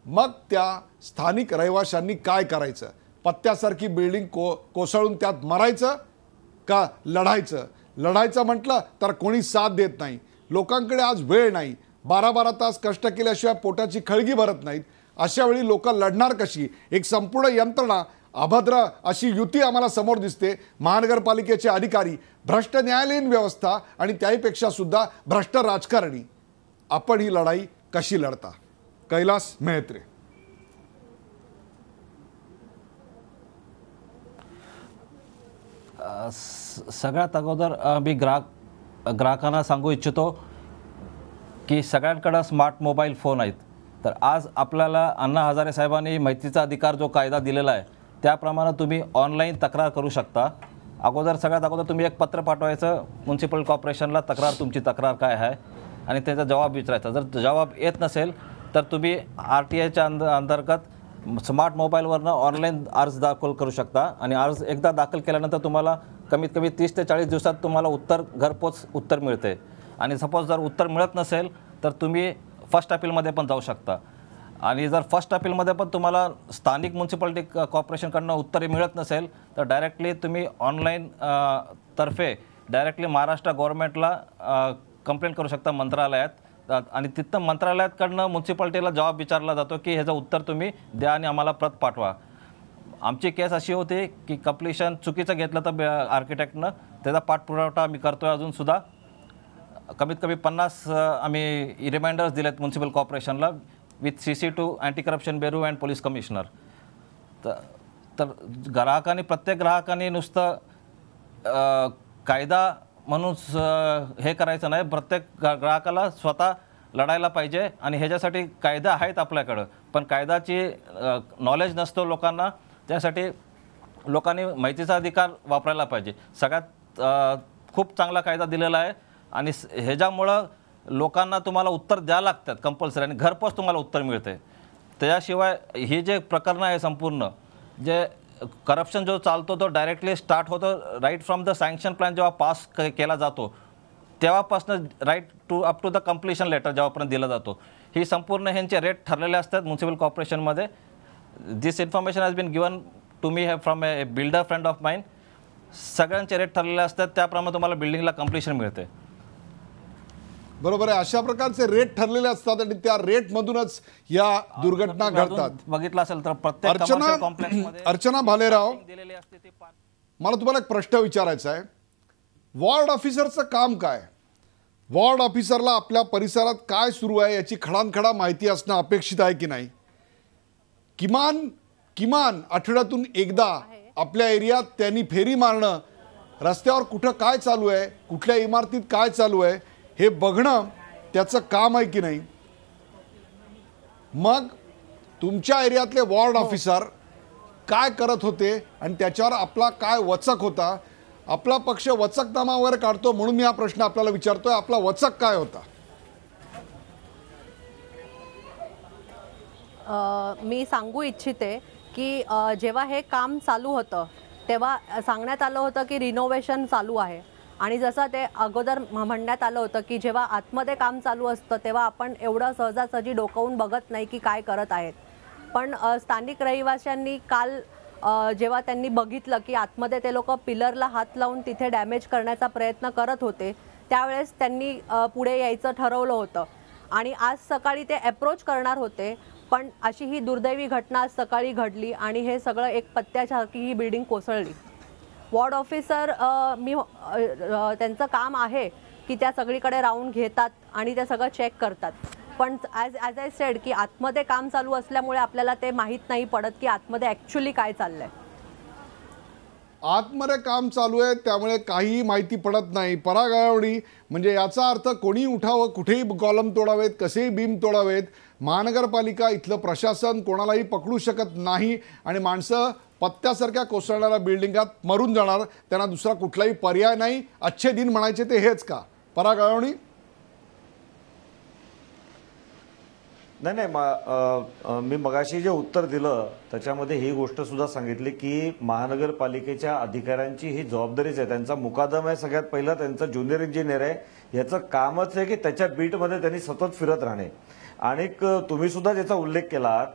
मग त्या स्थानिक रहिवाशांनी काय करायचं? पत्त्यासारखी बिल्डिंग कोसळून त्यात मरायचं का लढायचं? लढायचं म्हटलं तर कोणी साथ देत नाही, लोकांकडे आज वेळ नाही, 12-12 तास कष्ट केल्याशिवाय पोटाची खळगी भरत नाहीत. अशा वेळी लोक लढणार कशी? एक संपूर्ण यंत्रणा अभद्र अशी युती आम्हाला समोर दिसते. महानगरपालिकेचे अधिकारी, भ्रष्ट न्यायालयीन व्यवस्था आणि त्याहीपेक्षा सुद्धा भ्रष्ट राजकारणी. आपण ही लढाई कशी लढता? कैलास मेहत्रे. सगळ्यात अगोदर मी ग्राहकांना सांगू इच्छितो की सगळ्यांकडे स्मार्ट मोबाईल फोन आहेत. तर आज आपल्याला अण्णा हजारे साहेबांनी माहितीचा अधिकार जो कायदा दिलेला आहे त्याप्रमाणे तुम्ही ऑनलाईन तक्रार करू शकता. सगळ्यात अगोदर तुम्ही एक पत्र पाठवायचं म्युन्सिपल कॉर्पोरेशनला, तुमची तक्रार काय आहे आणि त्याचा जबाब विचारायचा. जर जबाब येत नसेल तर तुम्ही RTIच्या अंतर्गत स्मार्ट मोबाईलवरनं ऑनलाईन अर्ज दाखल करू शकता आणि अर्ज एकदा दाखल केल्यानंतर तुम्हाला कमीत कमी 30 ते 40 दिवसात तुम्हाला घरपोच उत्तर मिळते. आणि सपोज जर उत्तर मिळत नसेल तर तुम्ही फर्स्ट अपीलमध्ये पण जाऊ शकता. आणि जर फर्स्ट अपीलमध्ये पण तुम्हाला स्थानिक म्युन्सिपालिटी कॉर्पोरेशनकडनं उत्तर मिळत नसेल तर डायरेक्टली तुम्ही ऑनलाईन तर्फे डायरेक्टली महाराष्ट्र गव्हर्नमेंटला कंप्लेंट करू शकता मंत्रालयात. आणि तिथं मंत्रालयाकडनं म्युन्सिपालिटीला जबाब विचारला जातो की ह्याचं उत्तर तुम्ही द्या आणि आम्हाला प्रत पाठवा. आमची केस अशी होती की कंप्लिशन चुकीचं घेतलं तर आर्किटेक्टनं त्याचा पाठपुरावा आम्ही करतोय. अजूनसुद्धा कमीत कमी 50 आम्ही रिमाइंडर्स दिलेत म्युन्सिपल कॉर्पोरेशनला with CC to anti corruption bureau and police commissioner. तर प्रत्येक ग्राहकांनी नुसतं कायदा म्हणून हे करायचं नाही. प्रत्येक ग्राहकाला स्वतः लढायला पाहिजे आणि ह्याच्यासाठी कायदा आहेत आपल्याकडं, पण कायद्याची नॉलेज नसतो लोकांना. त्यासाठी लोकांनी माहितीचा अधिकार वापरायला पाहिजे. सगळ्यात खूप चांगला कायदा दिलेला आहे आणि ह्याच्यामुळं लोकांना तुम्हाला उत्तर द्यावं लागतात कंपल्सरी आणि घरपोच तुम्हाला उत्तर मिळते. त्याशिवाय हे जे प्रकरण आहे संपूर्ण जे करप्शन जो चालतो तो डायरेक्टली स्टार्ट होतो right from the sanction plan जेव्हा पास केला जातो तेव्हापासून right to up to the completion letter जेव्हापर्यंत दिला जातो. ही संपूर्ण ह्यांचे रेट ठरलेले असतात म्युन्सिपल कॉर्पोरेशनमध्ये. This information has been given to me from a builder friend of mine. सगळ्यांचे रेट ठरलेले असतात त्याप्रमाणे तुम्हाला बिल्डिंगला कंप्लिशन मिळते. बरोबर आहे. अशा प्रकारचे रेट ठरलेले असतात आणि त्या रेटमधूनच या दुर्घटना घडतात. बघितलं असेल तर प्रत्येक कमर्शियल कॉम्प्लेक्समध्ये अर्चना भालेराव, मला तुम्हाला एक प्रश्न विचारायचा आहे. वॉर्ड ऑफिसरचं काम काय? वॉर्ड ऑफिसरला आपल्या परिसरात काय सुरू आहे याची खडानखडा माहिती असणं अपेक्षित आहे की नाही? किमान आठवड्यातून एकदा आपल्या एरियात त्यांनी फेरी मारणं, रस्त्यावर कुठं काय चालू आहे, कुठल्या इमारतीत काय चालू आहे हे बघणं त्याचं काम आहे की नाही? मग तुमच्या एरियातले वॉर्ड ऑफिसर काय करत होते आणि त्याच्यावर आपला काय वचक होता? आपला पक्ष वचकनामा वगैरे काढतो म्हणून मी हा प्रश्न आपल्याला विचारतोय. आपला वचक काय होता? मी सांगू इच्छिते की जेव्हा हे काम चालू होतं तेव्हा सांगण्यात आलं होतं की रिनोव्हेशन चालू आहे आणि जसं ते अगोदर म्हणण्यात आलं होतं की जेव्हा आतमध्ये काम चालू असतं तेव्हा आपण एवढं सहजासहजी डोकावून बघत नाही की काय करत आहेत. पण स्थानिक रहिवाशांनी काल जेव्हा त्यांनी बघितलं की आतमध्ये ते लोक पिलरला हात लावून तिथे डॅमेज करण्याचा प्रयत्न करत होते त्यावेळेस त्यांनी पुढे यायचं ठरवलं होतं आणि आज सकाळी ते अप्रोच करणार होते. पण अशी ही दुर्दैवी घटना आज सकाळी घडली आणि हे सगळं एक पत्त्यासारखी ही बिल्डिंग कोसळली. वॉर्ड ऑफिसर त्यांचं काम आहे की त्या सगळीकडे राऊंड घेतात आणि ते सगळं चेक करतात. पण ॲज आय सेड की आतमध्ये काम चालू असल्यामुळे आपल्याला ते माहीत नाही पडत की आतमध्ये ॲक्च्युली काय चाललंय. आतमध्ये काम चालू आहे त्यामुळे काही माहिती पडत नाही. परागळवणी म्हणजे याचा अर्थ कोणी उठावं, कुठेही कॉलम तोडावेत, कसेही बीम तोडावेत, महानगरपालिका इथलं प्रशासन कोणालाही पकडू शकत नाही आणि माणसं पत्त्यासारख्या कोसळणाऱ्या बिल्डिंगात मरून जाणार. त्यांना दुसरा कुठलाही पर्याय नाही. अच्छे दिन म्हणायचे ते हेच का? परागळवणी नाही, मी मगाशी जे उत्तर दिलं त्याच्यामध्ये ही गोष्ट सुद्धा सांगितली की महानगरपालिकेच्या अधिकाऱ्यांची ही जबाबदारीच आहे. त्यांचा मुकादम आहे सगळ्यात पहिला, त्यांचा ज्युनियर इंजिनियर आहे. याचं कामच आहे की त्याच्या बीटमध्ये त्यांनी सतत फिरत राहणे. आणि तुम्ही सुद्धा त्याचा उल्लेख केलात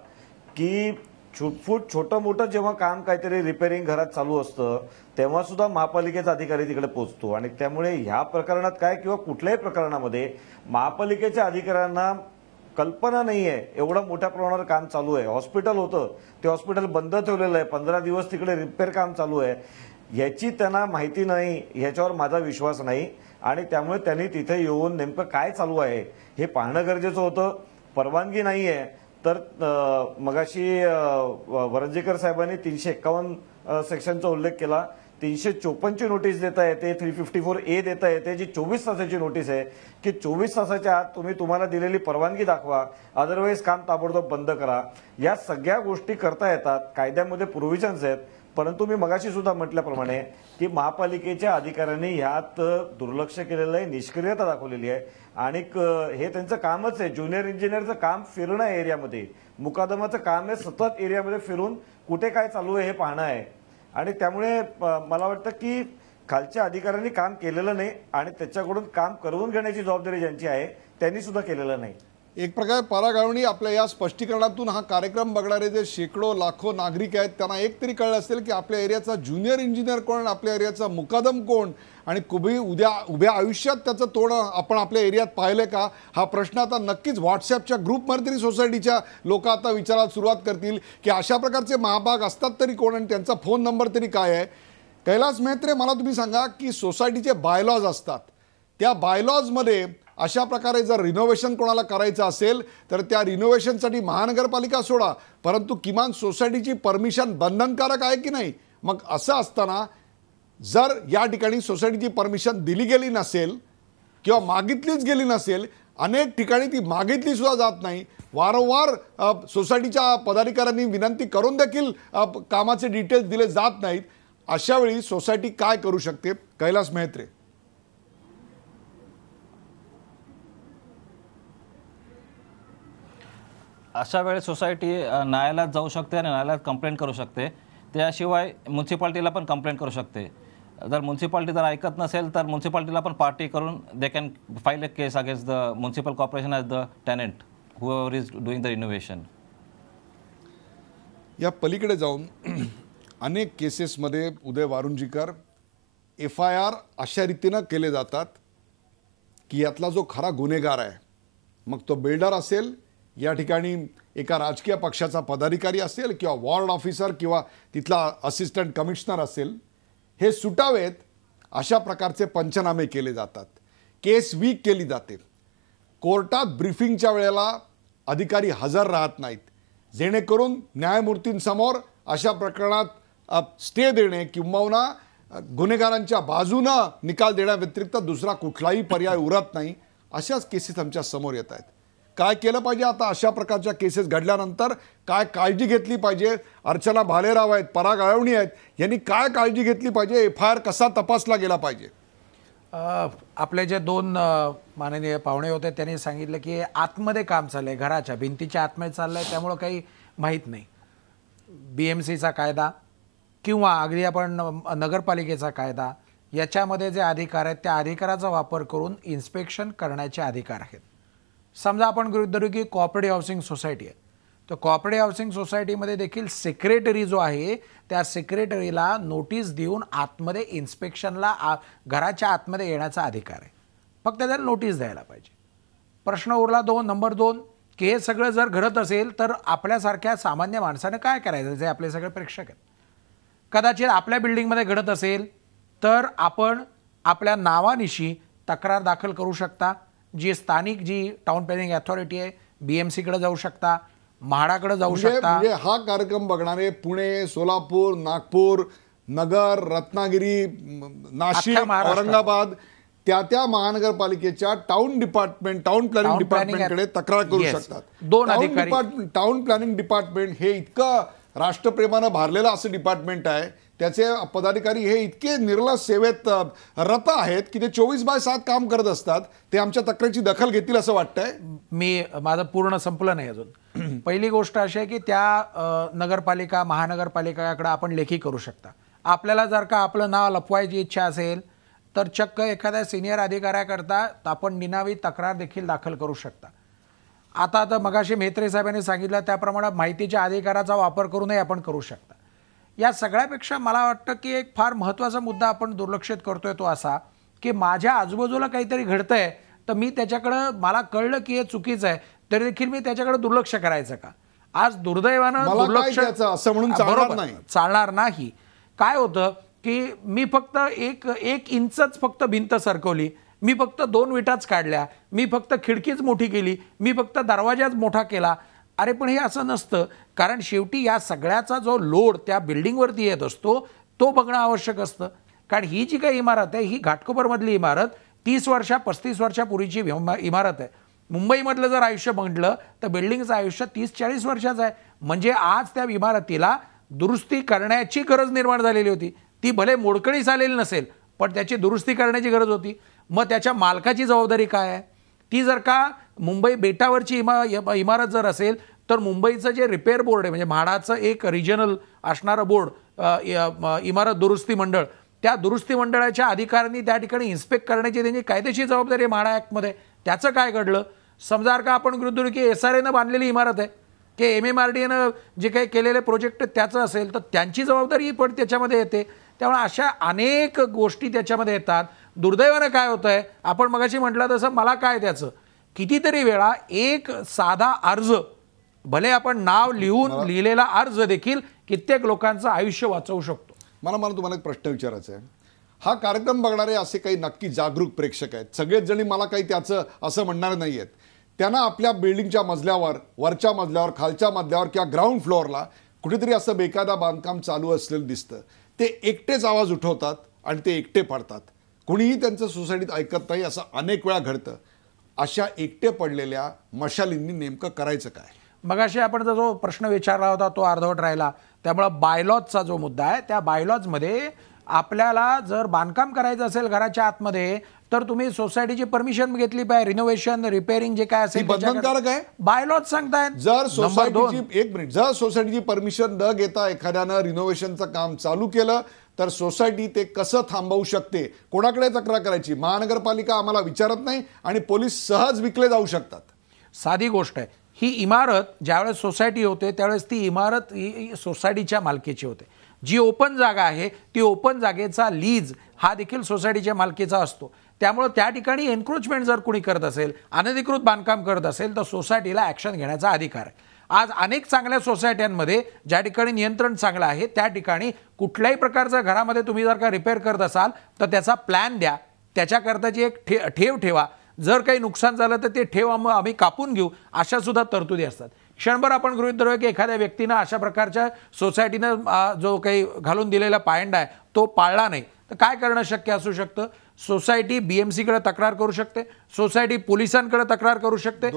की छोटं मोठं जेव्हा काम काहीतरी रिपेअरिंग घरात चालू असतं तेव्हा सुद्धा महापालिकेचा अधिकारी तिकडे पोहोचतो आणि त्यामुळे ह्या प्रकरणात काय किंवा कुठल्याही प्रकरणामध्ये महापालिकेच्या अधिकाऱ्यांना कल्पना नाहीये एवढं मोठ्या प्रमाणावर काम चालू आहे. हॉस्पिटल होतं ते हॉस्पिटल बंद ठेवलेलं आहे, 15 दिवस तिकडे रिपेअर काम चालू आहे, याची त्यांना माहिती नाही, ह्याच्यावर माझा विश्वास नाही आणि त्यामुळे त्यांनी तिथे येऊन नेमकं काय चालू आहे हे पाहणं गरजेचं होतं. परवानगी नाहीये तर मगाशी वरंजेकर साहेबांनी 351 सेक्शनचा उल्लेख केला. 354 ची नोटीस देता येते, 354A देता येते, जी 24 तासाची नोटीस आहे की 24 तासाच्या आत तुम्हाला दिलेली परवानगी दाखवा, अदरवाईज काम ताबडतोब बंद करा. या सगळ्या गोष्टी करता येतात, कायद्यामध्ये प्रोव्हिजन्स आहेत. परंतु मी मगाशी सुद्धा म्हटल्याप्रमाणे की महापालिकेच्या अधिकाऱ्यांनी ह्यात दुर्लक्ष केलेलं आहे, निष्क्रियता दाखवलेली आहे आणि हे त्यांचं कामच आहे. ज्युनियर इंजिनियरचं काम फिरणं आहे एरियामध्ये, मुकादमाचं काम आहे सतत एरियामध्ये फिरून कुठे काय चालू आहे हे पाहणं आहे आणि त्यामुळे मला वाटतं की खालच्या अधिकाऱ्यांनी काम केलेलं नाही आणि त्याच्याकडून काम करवून घेण्याची जबाबदारी ज्यांची आहे त्यांनी सुद्धा केलेलं नाही. एक प्रकारे परागावणी आपल्या या स्पष्टीकरणातून हा कार्यक्रम बघणारे जे शेकडो लाखो नागरिक आहेत त्यांना एक तरी कळलं असेल की आपल्या एरियाचा ज्युनियर इंजिनियर कोण, आपल्या एरियाचा मुकादम कोण आणि उभ्या आयुष्यात त्याचं तोडं आपण आपल्या एरियात पाहिलं का, हा प्रश्न आता नक्कीच व्हॉट्सॲपच्या ग्रुपमध्ये तरी सोसायटीच्या लोक आता विचारायला सुरुवात करतील की अशा प्रकारचे महाभाग असतात तरी कोण आणि त्यांचा फोन नंबर तरी काय आहे. कैलास मेहत्रे, मला तुम्ही सांगा की सोसायटीचे बायलॉज असतात, त्या बायलॉजमध्ये अशा प्रकारे जर रिनोव्हेशन कोणाला करायचं असेल तर त्या रिनोव्हेशनसाठी महानगरपालिका सोडा, परंतु किमान सोसायटीची परमिशन बंधनकारक आहे की नाही. मग असं असताना जर या ठिकाणी सोसायटीची परमिशन दिली गेली नसेल किंवा मागितलीच गेली नसेल, अनेक ठिकाणी ती मागितली सुद्धा जात नाही, वारंवार सोसायटीच्या पदाधिकाऱ्यांनी विनंती करून देखील कामाचे डिटेल्स दिले जात नाहीत, अशा वेळी सोसायटी काय करू शकते? कैलास मेहत्रे. अशा वेळेस सोसायटी न्यायालयात जाऊ शकते आणि न्यायालयात कंप्लेंट करू शकते. त्याशिवाय म्युन्सिपाल्टीला पण कंप्लेंट करू शकते. जर म्युन्सिपाल्टी जर ऐकत नसेल तर म्युन्सिपाल्टीला पण पार्टी करून they can file a case against the municipal corporation as the tenant whoever is doing the renovation. या पलीकडे जाऊन अनेक केसेसमध्ये उदय वारुंजीकर FIR अशा रीतीनं केले जातात की यातला जो खरा गुन्हेगार आहे, मग तो बिल्डर असेल, या ठिकाणी एका राजकीय पक्षाचा पदाधिकारी असेल किंवा वॉर्ड ऑफिसर किंवा तिथला असिस्टंट कमिशनर असेल, हे सुटावेत अशा प्रकारचे पंचनामे केले जातात. केस वीक केली जाते. कोर्टात ब्रीफिंगच्या वेळेला अधिकारी हजर राहत नाहीत, जेणेकरून न्यायमूर्तींसमोर अशा प्रकरणात स्टे देणे किंबहुना गुन्हेगारांच्या बाजूनं निकाल देण्याव्यतिरिक्त दुसरा कुठलाही पर्याय उरत नाही. अशाच केसेस आमच्या समोर येत आहेत. काय केलं पाहिजे आता अशा प्रकारच्या केसेस घडल्यानंतर? काय काळजी घेतली पाहिजे? अर्चना भालेराव आहेत, पराग आळवणी आहेत, यांनी काय काळजी घेतली पाहिजे? FIR कसा तपासला गेला पाहिजे? आपले जे दोन माननीय पाहुणे होते त्यांनी सांगितलं की आतमध्ये काम चाललंय, घराच्या भिंतीच्या आतमध्ये चाललंय, त्यामुळं काही माहीत नाही. BMCचा कायदा किंवा अगदी आपण नगरपालिकेचा कायदा, याच्यामध्ये जे अधिकार आहेत त्या अधिकाराचा वापर करून इन्स्पेक्शन करण्याचे अधिकार आहेत. समजा आपण गृहीत धरू की कोऑपरेटिव्ह हाऊसिंग सोसायटी आहे, तर कोऑपरेटिव्ह हाऊसिंग सोसायटीमध्ये देखील सेक्रेटरी जो आहे त्या सेक्रेटरीला नोटीस देऊन आतमध्ये इन्स्पेक्शनला घराच्या आतमध्ये येण्याचा अधिकार आहे. फक्त त्याला नोटीस द्यायला पाहिजे. प्रश्न उरला नंबर 2 की हे सगळं जर घडत असेल तर आपल्यासारख्या सामान्य माणसाने काय करायचं, जे आपले सगळे प्रेक्षक आहेत. कदाचित आपल्या बिल्डिंगमध्ये घडत असेल तर आपण आपल्या नावानिशी तक्रार दाखल करू शकता. जी स्थानिक जी टाउन प्लॅनिंग अथॉरिटी आहे, BMCकडे जाऊ शकता, म्हाडाकडे जाऊ शकता. म्हणजे हा कार्यक्रम बघणारे पुणे, सोलापूर, नागपूर, नगर, रत्नागिरी, नाशिक, औरंगाबाद त्या महानगरपालिकेच्या टाउन प्लॅनिंग डिपार्टमेंटकडे तक्रार करू शकतात. टाउन प्लॅनिंग डिपार्टमेंट हे इतकं राष्ट्रप्रेमानं भारलेलं असं डिपार्टमेंट आहे, त्याचे पदाधिकारी हे इतके निर्लज सेवेत रत आहेत की ते 24/7 काम करत असतात. ते आमच्या तक्रारीची दखल घेतील असं वाटतंय. माझं पूर्ण संपलं नाही अजून. पहिली गोष्ट अशी आहे की त्या नगरपालिका महानगरपालिकाकडे आपण लेखी करू शकता. आपल्याला जर का आपलं नाव लपवायची इच्छा असेल तर चक्क एखाद्या सिनियर अधिकाऱ्याकरता आपण निनावी तक्रार देखील दाखल करू शकता. आता मगाशी म्हेत्रे साहेबांनी सांगितलं त्याप्रमाणे माहितीच्या अधिकाराचा वापर करूनही आपण करू शकता. या सगळ्यापेक्षा मला वाटतं की एक फार महत्त्वाचा मुद्दा आपण दुर्लक्षित करतोय तो असा की माझ्या आजूबाजूला काहीतरी घडतंय तर मी त्याच्याकडं, मला कळलं की हे चुकीचं आहे तरी देखील मी त्याच्याकडे दुर्लक्ष करायचं का? आज दुर्दैवानं दुर्लक्ष असं म्हणून चालणार नाही. चालणार नाही. काय होतं की मी फक्त एक इंचच फक्त भिंत सरकवली, मी फक्त 2 विटाच काढल्या, मी फक्त खिडकीच मोठी केली, मी फक्त दरवाजाच मोठा केला. अरे पण हे असं नसतं, कारण शेवटी या सगळ्याचा जो लोड त्या बिल्डिंगवरती येत असतो तो बघणं आवश्यक असतं. कारण ही जी काही इमारत आहे ही घाटकोपरमधली इमारत 30 वर्षा 35 वर्षापूर्वीची इमारत आहे. मुंबईमधलं जर आयुष्य म्हटलं तर बिल्डिंगचं आयुष्य 30-40 वर्षाचं आहे. म्हणजे आज त्या इमारतीला दुरुस्ती करण्याची गरज निर्माण झालेली होती. ती भले मोडकळीस आलेली नसेल पण त्याची दुरुस्ती करण्याची गरज होती. मग त्याच्या मालकाची जबाबदारी काय आहे? ती जर का मुंबई बेटावरची इमारत जर असेल तर मुंबईचं जे रिपेअर बोर्ड आहे म्हणजे म्हाडाचं एक रिजनल असणारं बोर्ड, इमारत दुरुस्ती मंडळ, त्या दुरुस्ती मंडळाच्या अधिकाऱ्यांनी त्या ठिकाणी इन्स्पेक्ट करण्याची त्यांची कायदेशीर जबाबदारी आहे म्हाडा ॲक्टमध्ये. त्याचं काय घडलं? समजा का आपण गृहीत की SRAनं बांधलेली इमारत आहे की MMRDAनं जे काही केलेले प्रोजेक्ट त्याचं असेल तर त्यांची जबाबदारी पण त्याच्यामध्ये येते. त्यामुळे अशा अनेक गोष्टी त्याच्यामध्ये येतात. दुर्दैवानं काय होतं आहे, आपण मगाशी म्हटलं तसं मला काय त्याचं कितीतरी वेळा एक साधा अर्ज, भले आपण नाव लिहून लिहिलेला अर्ज देखील कित्येक लोकांचं आयुष्य वाचवू शकतो. मला तुम्हाला एक प्रश्न विचारायचा आहे. हा कार्यक्रम बघणारे असे काही नक्की जागरूक प्रेक्षक आहेत. सगळेच जणी मला काही त्याचं असं म्हणणार नाही आहेत. त्यांना आपल्या बिल्डिंगच्या मजल्यावर, वरच्या मजल्यावर, खालच्या मजल्यावर किंवा ग्राउंड फ्लोअरला कुठेतरी असं बेकायदा बांधकाम चालू असलेलं दिसतं. ते एकटेच आवाज उठवतात आणि ते एकटे पडतात. कुणीही त्यांचं सोसायटीत ऐकत नाही. असं अनेक वेळा घडतं. अशा एकटे पडलेल्या मशालींनी नेमकं करायचं काय? मगाशी आपण जो प्रश्न विचारला होता तो अर्धवट राहिला. त्यामुळं बायलॉजचा जो मुद्दा आहे त्या बायलॉजमध्ये आपल्याला जर बांधकाम करायचं असेल घराच्या आतमध्ये तर तुम्ही सोसायटीची परमिशन घेतली पाहिजे. रिनोव्हेशन, रिपेअरिंग जे काय असेल बंधनकारक आहे. बायलॉज सांगतायत. जर सोसायटीची परमिशन न घेता एखाद्यानं रिनोव्हेशनचं काम चालू केलं तर सोसायटी ते कसं थांबवू शकते? कोणाकडे तक्रार करायची? महानगरपालिका आम्हाला विचारत नाही आणि पोलीस सहज विकले जाऊ शकतात. साधी गोष्ट आहे. ही इमारत ज्यावेळेस सोसायटी होते त्यावेळेस ती इमारत ही सोसायटीच्या मालकीची होते. जी ओपन जागा आहे ती ओपन जागेचा लीज हा देखील सोसायटीच्या मालकीचा असतो. त्यामुळे त्या ठिकाणी एन्क्रोचमेंट जर कोणी करत असेल, अनधिकृत बांधकाम करत असेल तर सोसायटीला ॲक्शन घेण्याचा अधिकार आहे. आज अनेक चांगल्या सोसायट्यांमध्ये ज्या ठिकाणी नियंत्रण चांगलं आहे त्या ठिकाणी कुठल्याही प्रकारचं घरामध्ये तुम्ही जर का रिपेअर करत असाल तर त्याचा प्लॅन द्या, त्याच्याकरताची एक ठेव ठेवा. जर काही नुकसान झालं तर ते ठेव आम्ही कापून घेऊ, अशा सुद्धा तरतुदी असतात. क्षणभर आपण गृहीत धरूया की एखाद्या व्यक्तीनं अशा प्रकारच्या सोसायटीनं जो काही घालून दिलेला पायंडा आहे तो पाळला नाही तर काय करणं शक्य असू शकतं? सोसायटी BMCकडे तक्रार करू शकते, सोसायटी पोलिसांकडे तक्रार करू शकते,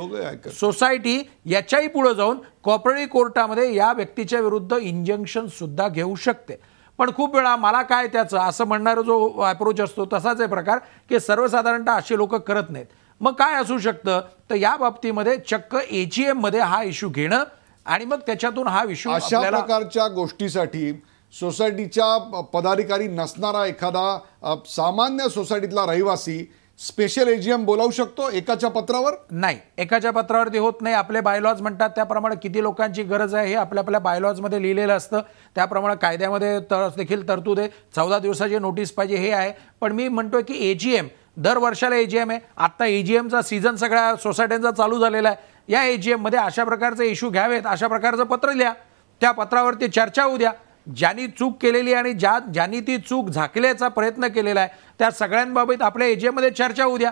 सोसायटी याच्याही पुढे जाऊन कॉर्पोरेट कोर्टामध्ये या व्यक्तीच्या विरुद्ध इंजंक्शन सुद्धा घेऊ शकते. पण खूप वेळा मला काय त्याचं असं म्हणणारा जो अप्रोच असतो तसाच आहे प्रकार की सर्वसाधारणतः असे लोक करत नाहीत. मग काय असू शकतं तर या बाबतीमध्ये चक्क AGM मध्ये हा इश्यू घेणं आणि मग त्याच्यातून हा इश्यू अशा प्रकारच्या गोष्टीसाठी सोसायटीच्या पदाधिकारी नसणारा एखादा सामान्य सोसायटीतला रहिवासी स्पेशल AGM बोलावू शकतो एकाच्या पत्रावर? नाही, एकाच्या पत्रावरती होत नाही. आपले बायलॉज म्हणतात त्याप्रमाणे किती लोकांची गरज आहे हे आपल्या बायलॉजमध्ये लिहिलेलं असतं. त्याप्रमाणे कायद्यामध्ये देखील तरतूद आहे. 14 दिवसाची नोटीस पाहिजे हे आहे. पण मी म्हणतोय की AGM दर वर्षाला AGM आहे. आता AGMचा सीझन सगळ्या सोसायट्यांचा चालू झालेला आहे. या AGM मध्ये अशा प्रकारचे इश्यू घ्यावेत, अशा प्रकारचं पत्र लिहा, त्या पत्रावरती चर्चा होऊ द्या. ज्यांनी चूक केलेली आणि ज्यांनी ती चूक झाकल्याचा प्रयत्न केलेला आहे त्या सगळ्यांबाबत आपल्या AGM मध्ये चर्चा होऊ द्या.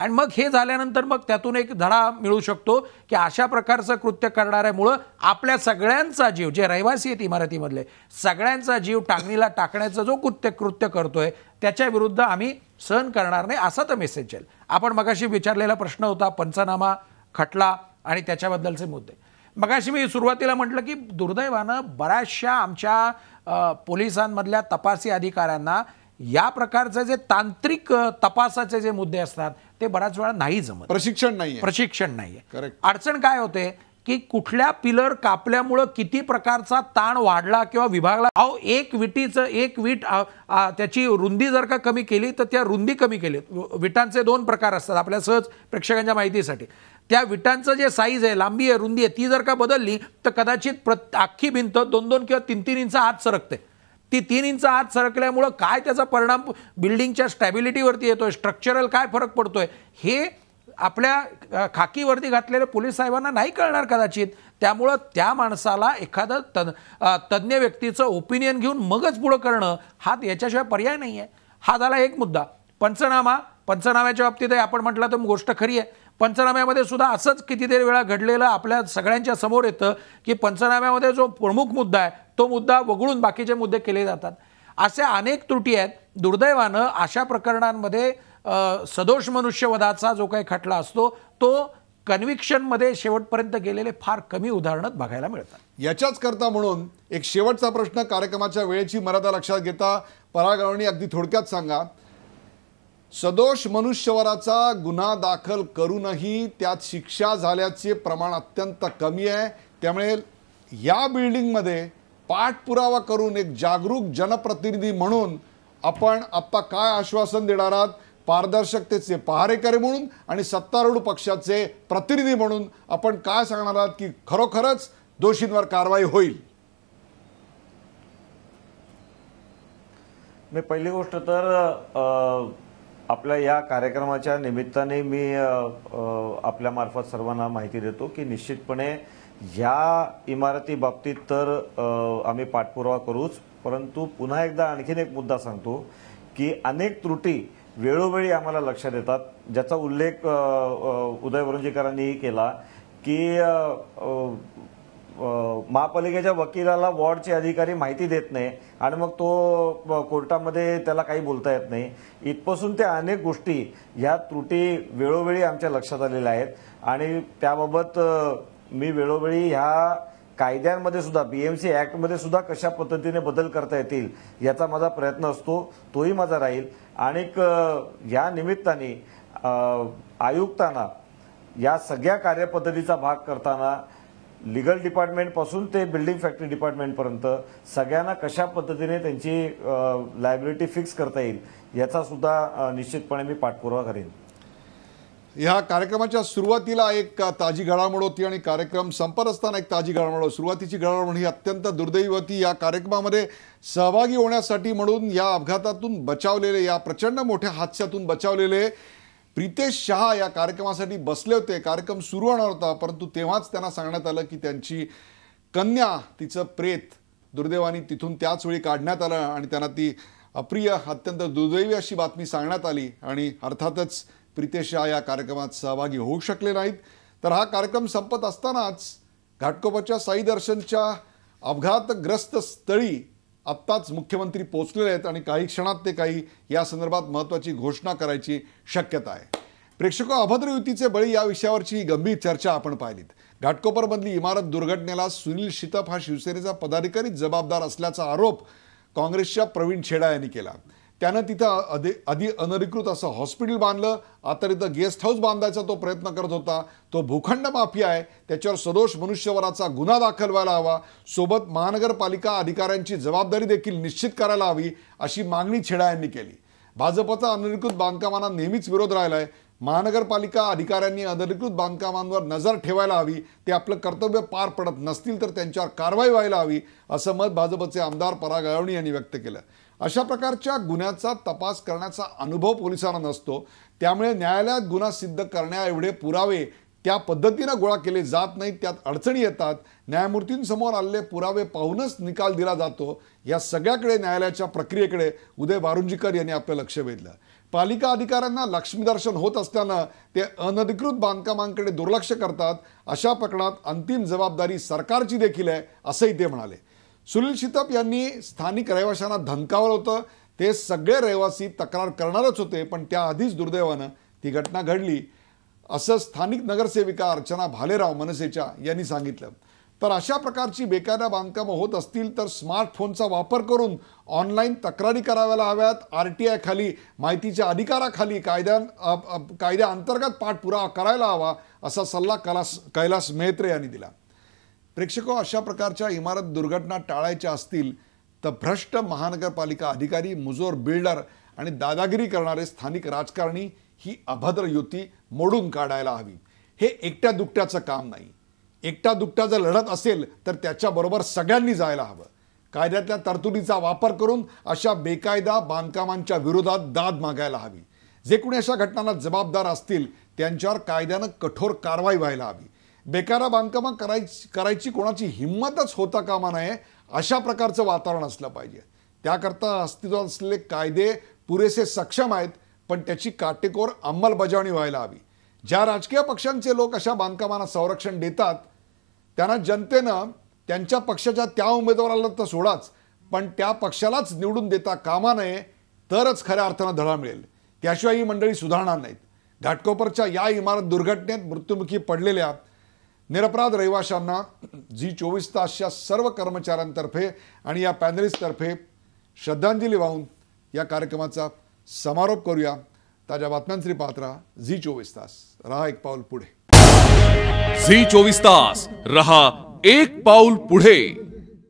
आणि मग हे झाल्यानंतर मग त्यातून एक धडा मिळू शकतो की अशा प्रकारचं कृत्य करणाऱ्यामुळं आपल्या सगळ्यांचा जीव, जे रहिवासी आहेत इमारतीमधले सगळ्यांचा जीव टांगणीला टाकण्याचं जो कृत्य करतोय त्याच्या विरुद्ध आम्ही सहन करणार नाही असा तर मेसेज जाईल. आपण मगाशी विचारलेला प्रश्न होता पंचनामा, खटला आणि त्याच्याबद्दलचे मुद्दे. मगाशी मी सुरुवातीला म्हटलं की दुर्दैवानं बऱ्याचशा आमच्या पोलिसांमधल्या तपासी अधिकाऱ्यांना या प्रकारचे जे तांत्रिक तपासाचे जे मुद्दे असतात ते बऱ्याच वेळा नाही जमत. प्रशिक्षण नाहीये. अडचण काय होते की कुठल्या पिलर कापल्यामुळं किती प्रकारचा ताण वाढला किंवा विभागला. एक वीट त्याची रुंदी जर का कमी केली तर त्या रुंदी कमी केली. विटांचे 2 प्रकार असतात आपल्या सहज प्रेक्षकांच्या माहितीसाठी. त्या विटांचं जे साईज आहे, लांबी आहे, रुंदी आहे, ती जर का बदलली तर कदाचित अख्खी भिंत 2-2 किंवा 3-3 इंच आत सरकते. ती 3 इंच आत सरकल्यामुळं काय त्याचा परिणाम बिल्डिंगच्या स्टॅबिलिटीवरती येतोय, स्ट्रक्चरल काय फरक पडतोय, हे आपल्या खाकी वर्दी घातलेल्या पोलीस साहेबांना नाही कळणार कदाचित. त्यामुळं त्या माणसाला एखादं तज्ज्ञ व्यक्तीचं ओपिनियन घेऊन मगच पुढं करणं हा याच्याशिवाय पर्याय नाही आहे. हा झाला एक मुद्दा. पंचनाम्याच्या बाबतीत आपण म्हटलं तर गोष्ट खरी आहे. पंचनाम्यामध्ये सुद्धा असंच कितीतरी वेळा घडलेलं आपल्या सगळ्यांच्या समोर येतं की पंचनाम्यामध्ये जो प्रमुख मुद्दा आहे तो मुद्दा वगळून बाकीचे मुद्दे केले जातात. अशा अनेक त्रुटी आहेत. दुर्दैवानं अशा प्रकरणांमध्ये सदोष मनुष्यवधाचा जो काही खटला असतो तो कन्व्हिक्शनमध्ये शेवटपर्यंत गेलेले फार कमी उदाहरणं बघायला मिळतात. याच्याच करता म्हणून एक शेवटचा प्रश्न, कार्यक्रमाच्या वेळेची मर्यादा लक्षात घेता परागळवणी अगदी थोडक्यात सांगा. सदोष मनुष्यवधाचा गुन्हा दाखल करूनही त्यात शिक्षा झाल्याचे प्रमाण अत्यंत कमी आहे. त्यामुळे या बिल्डिंगमध्ये पाठपुरावा करून एक जागरूक जनप्रतिनिधी म्हणून आपण आत्ता काय आश्वासन देणार आहात? पारदर्शकतेचे पहारेकरी म्हणून आणि सत्तारूढ पक्षाचे प्रतिनिधी म्हणून आपण काय सांगणार आहात की खरोखरच दोषींवर कारवाई होईल? मी पहिली गोष्ट तर आपल्या या कार्यक्रमाच्या निमित्ताने मी आपल्यामार्फत सर्वांना माहिती देतो की निश्चितपणे या इमारती बाबतीत तर आम्ही पाठपुरावा करूच, परंतु पुन्हा एकदा आणखीन एक मुद्दा सांगतो की अनेक त्रुटी वेळोवेळी आम्हाला लक्षात येतात, ज्याचा उल्लेख उदय वरुंजीकरांनीही केला की महापालिकेच्या वकिलाला वॉर्डचे अधिकारी माहिती देत नाही आणि मग तो कोर्टामध्ये त्याला काही बोलता येत नाही. इथपासून त्या अनेक गोष्टी ह्या त्रुटी वेळोवेळी आमच्या लक्षात आलेल्या आहेत आणि त्याबाबत मी वेळोवेळी ह्या कायद्यांमध्ये सुद्धा BMC ॲक्टमध्ये सुद्धा कशा पद्धतीने बदल करता येतील याचा माझा प्रयत्न असतो, तोही माझा राहील. आणि या निमित्ताने आयुक्तांना या सगळ्या कार्यपद्धतीचा भाग करताना लीगल डिपार्टमेंटपासून ते बिल्डिंग फॅक्टरी डिपार्टमेंटपर्यंत सगळ्यांना कशा पद्धतीने त्यांची लायबिलिटी फिक्स करता येईल याचा सुद्धा निश्चितपणे मी पाठपुरावा करेन. या कार्यक्रमाच्या सुरुवातीला एक ताजी घडामोड होती आणि कार्यक्रम संपत असताना एक ताजी घडामोड. सुरुवातीची घडामोड ही अत्यंत दुर्दैवी होती. या कार्यक्रमामध्ये सहभागी होण्यासाठी म्हणून या अपघातातून बचावलेले, या प्रचंड मोठ्या हादस्यातून बचावलेले प्रितेश शहा या कार्यक्रमासाठी बसले होते. कार्यक्रम सुरू होणार होता, परंतु तेव्हाच त्यांना सांगण्यात आलं की त्यांची कन्या, तिचं प्रेत दुर्दैवाने तिथून त्याच वेळी काढण्यात आलं आणि त्यांना ती अप्रिय, अत्यंत दुर्दैवी अशी बातमी सांगण्यात आली आणि अर्थातच प्रितेश शहा या कार्यक्रमात सहभागी होऊ शकले नाहीत. तर हा कार्यक्रम संपत असतानाच घाटकोपरच्या साई दर्शनच्या अपघातग्रस्त स्थळी आत्ताच मुख्यमंत्री पोहोचलेले आहेत आणि काही क्षणात ते काही या संदर्भात महत्त्वाची घोषणा करायची शक्यता आहे. प्रेक्षक, अभद्र युतीचे बळी या विषयावरची ही गंभीर चर्चा आपण पाहिलीत. घाटकोपरमधली इमारत दुर्घटनेला सुनील शितप हा शिवसेनेचा पदाधिकारी जबाबदार असल्याचा आरोप काँग्रेसच्या प्रवीण छेडा यांनी केला. त्यानं तिथं आधी अनधिकृत असं हॉस्पिटल बांधलं, आता तिथं गेस्ट हाऊस बांधायचा तो प्रयत्न करत होता. तो भूखंड माफिया आहे, त्याच्यावर सदोष मनुष्यवधाचा गुन्हा दाखल व्हायला हवा, सोबत महानगरपालिका अधिकाऱ्यांची जबाबदारी देखील निश्चित करायला हवी अशी मागणी छेडा यांनी केली. भाजपचा अनधिकृत बांधकामांना नेहमीच विरोध राहिला आहे. महानगरपालिका अधिकाऱ्यांनी अनधिकृत बांधकामांवर नजर ठेवायला हवी, ते आपलं कर्तव्य पार पडत नसतील तर त्यांच्यावर कारवाई व्हायला हवी असं मत भाजपचे आमदार परागळवणी यांनी व्यक्त केलं. अशा प्रकारच्या गुन्ह्याचा तपास करण्याचा अनुभव पोलिसांना नसतो, त्यामुळे न्यायालयात गुन्हा सिद्ध करण्या एवढे पुरावे त्या पद्धतीनं गोळा केले जात नाहीत, त्यात अडचणी येतात. न्यायमूर्तींसमोर आलेले पुरावे पाहूनच निकाल दिला जातो. या सगळ्याकडे, न्यायालयाच्या प्रक्रियेकडे उदय वारुंजीकर यांनी आपलं लक्ष वेधलं. पालिका अधिकाऱ्यांना लक्ष्मीदर्शन होत असल्यानं ते अनधिकृत बांधकामांकडे दुर्लक्ष करतात. अशा प्रकरणात अंतिम जबाबदारी सरकारची देखील आहे असंही ते म्हणाले. सुनील शितप यांनी स्थानिक रहिवाशांना धमकावलं होतं. ते सगळे रहिवासी तक्रार करणारच होते, पण त्याआधीच दुर्दैवानं ती घटना घडली असं स्थानिक नगरसेविका अर्चना भालेराव मनसेच्या यांनी सांगितलं. तर अशा प्रकारची बेकायदा बांधकामं होत असतील तर स्मार्टफोनचा वापर करून ऑनलाईन तक्रारी कराव्याला हव्यात. RTI खाली, माहितीच्या अधिकाराखाली कायद्याअंतर्गत पाठपुरावा करायला हवा असा सल्ला कैलास मेहत्रे यांनी दिला. प्रेक्षको, अशा प्रकारच्या इमारत दुर्घटना टाळायच्या असतील तर भ्रष्ट महानगरपालिका अधिकारी, मुजोर बिल्डर आणि दादागिरी करणारे स्थानिक राजकारणी ही अभद्र युती मोडून काढायला हवी. हे एकट्या दुकट्याचं काम नाही. एकटा दुकटा जर लढत असेल तर त्याच्याबरोबर सगळ्यांनी जायला हवं. कायद्यातल्या तरतुदीचा वापर करून अशा बेकायदा बांधकामांच्या विरोधात दाद मागायला हवी. जे कोणी अशा घटनांना जबाबदार असतील त्यांच्यावर कायद्यानं कठोर कारवाई व्हायला हवी. बेकारा बांधकामं करायची कोणाची हिंमतच होता कामा नये अशा प्रकारचं वातावरण असलं पाहिजे. त्याकरता अस्तित्वात असलेले कायदे पुरेसे सक्षम आहेत, पण त्याची काटेकोर अंमलबजावणी व्हायला हवी. ज्या राजकीय पक्षांचे लोक अशा बांधकामांना संरक्षण देतात त्यांना जनतेनं त्यांच्या पक्षाच्या त्या उमेदवाराला तर सोडाच, पण त्या पक्षालाच निवडून देता कामा नये, तरच खऱ्या अर्थानं धडा मिळेल. त्याशिवाय ही मंडळी सुधारणार नाहीत. घाटकोपरच्या या इमारत दुर्घटनेत मृत्युमुखी पडलेल्या निरपराध रहिवाशांना झी 24 तासच्या सर्व कर्मचाऱ्यांतर्फे आणि या पॅनलिस्टतर्फे श्रद्धांजली वाहून या कार्यक्रमाचा समारोप करूया. ताज्या बातम्यांसाठी पाहत राहा झी 24 तास. रहा एक पाऊल पुढे. झी 24 तास रहा एक पाऊल पुढे.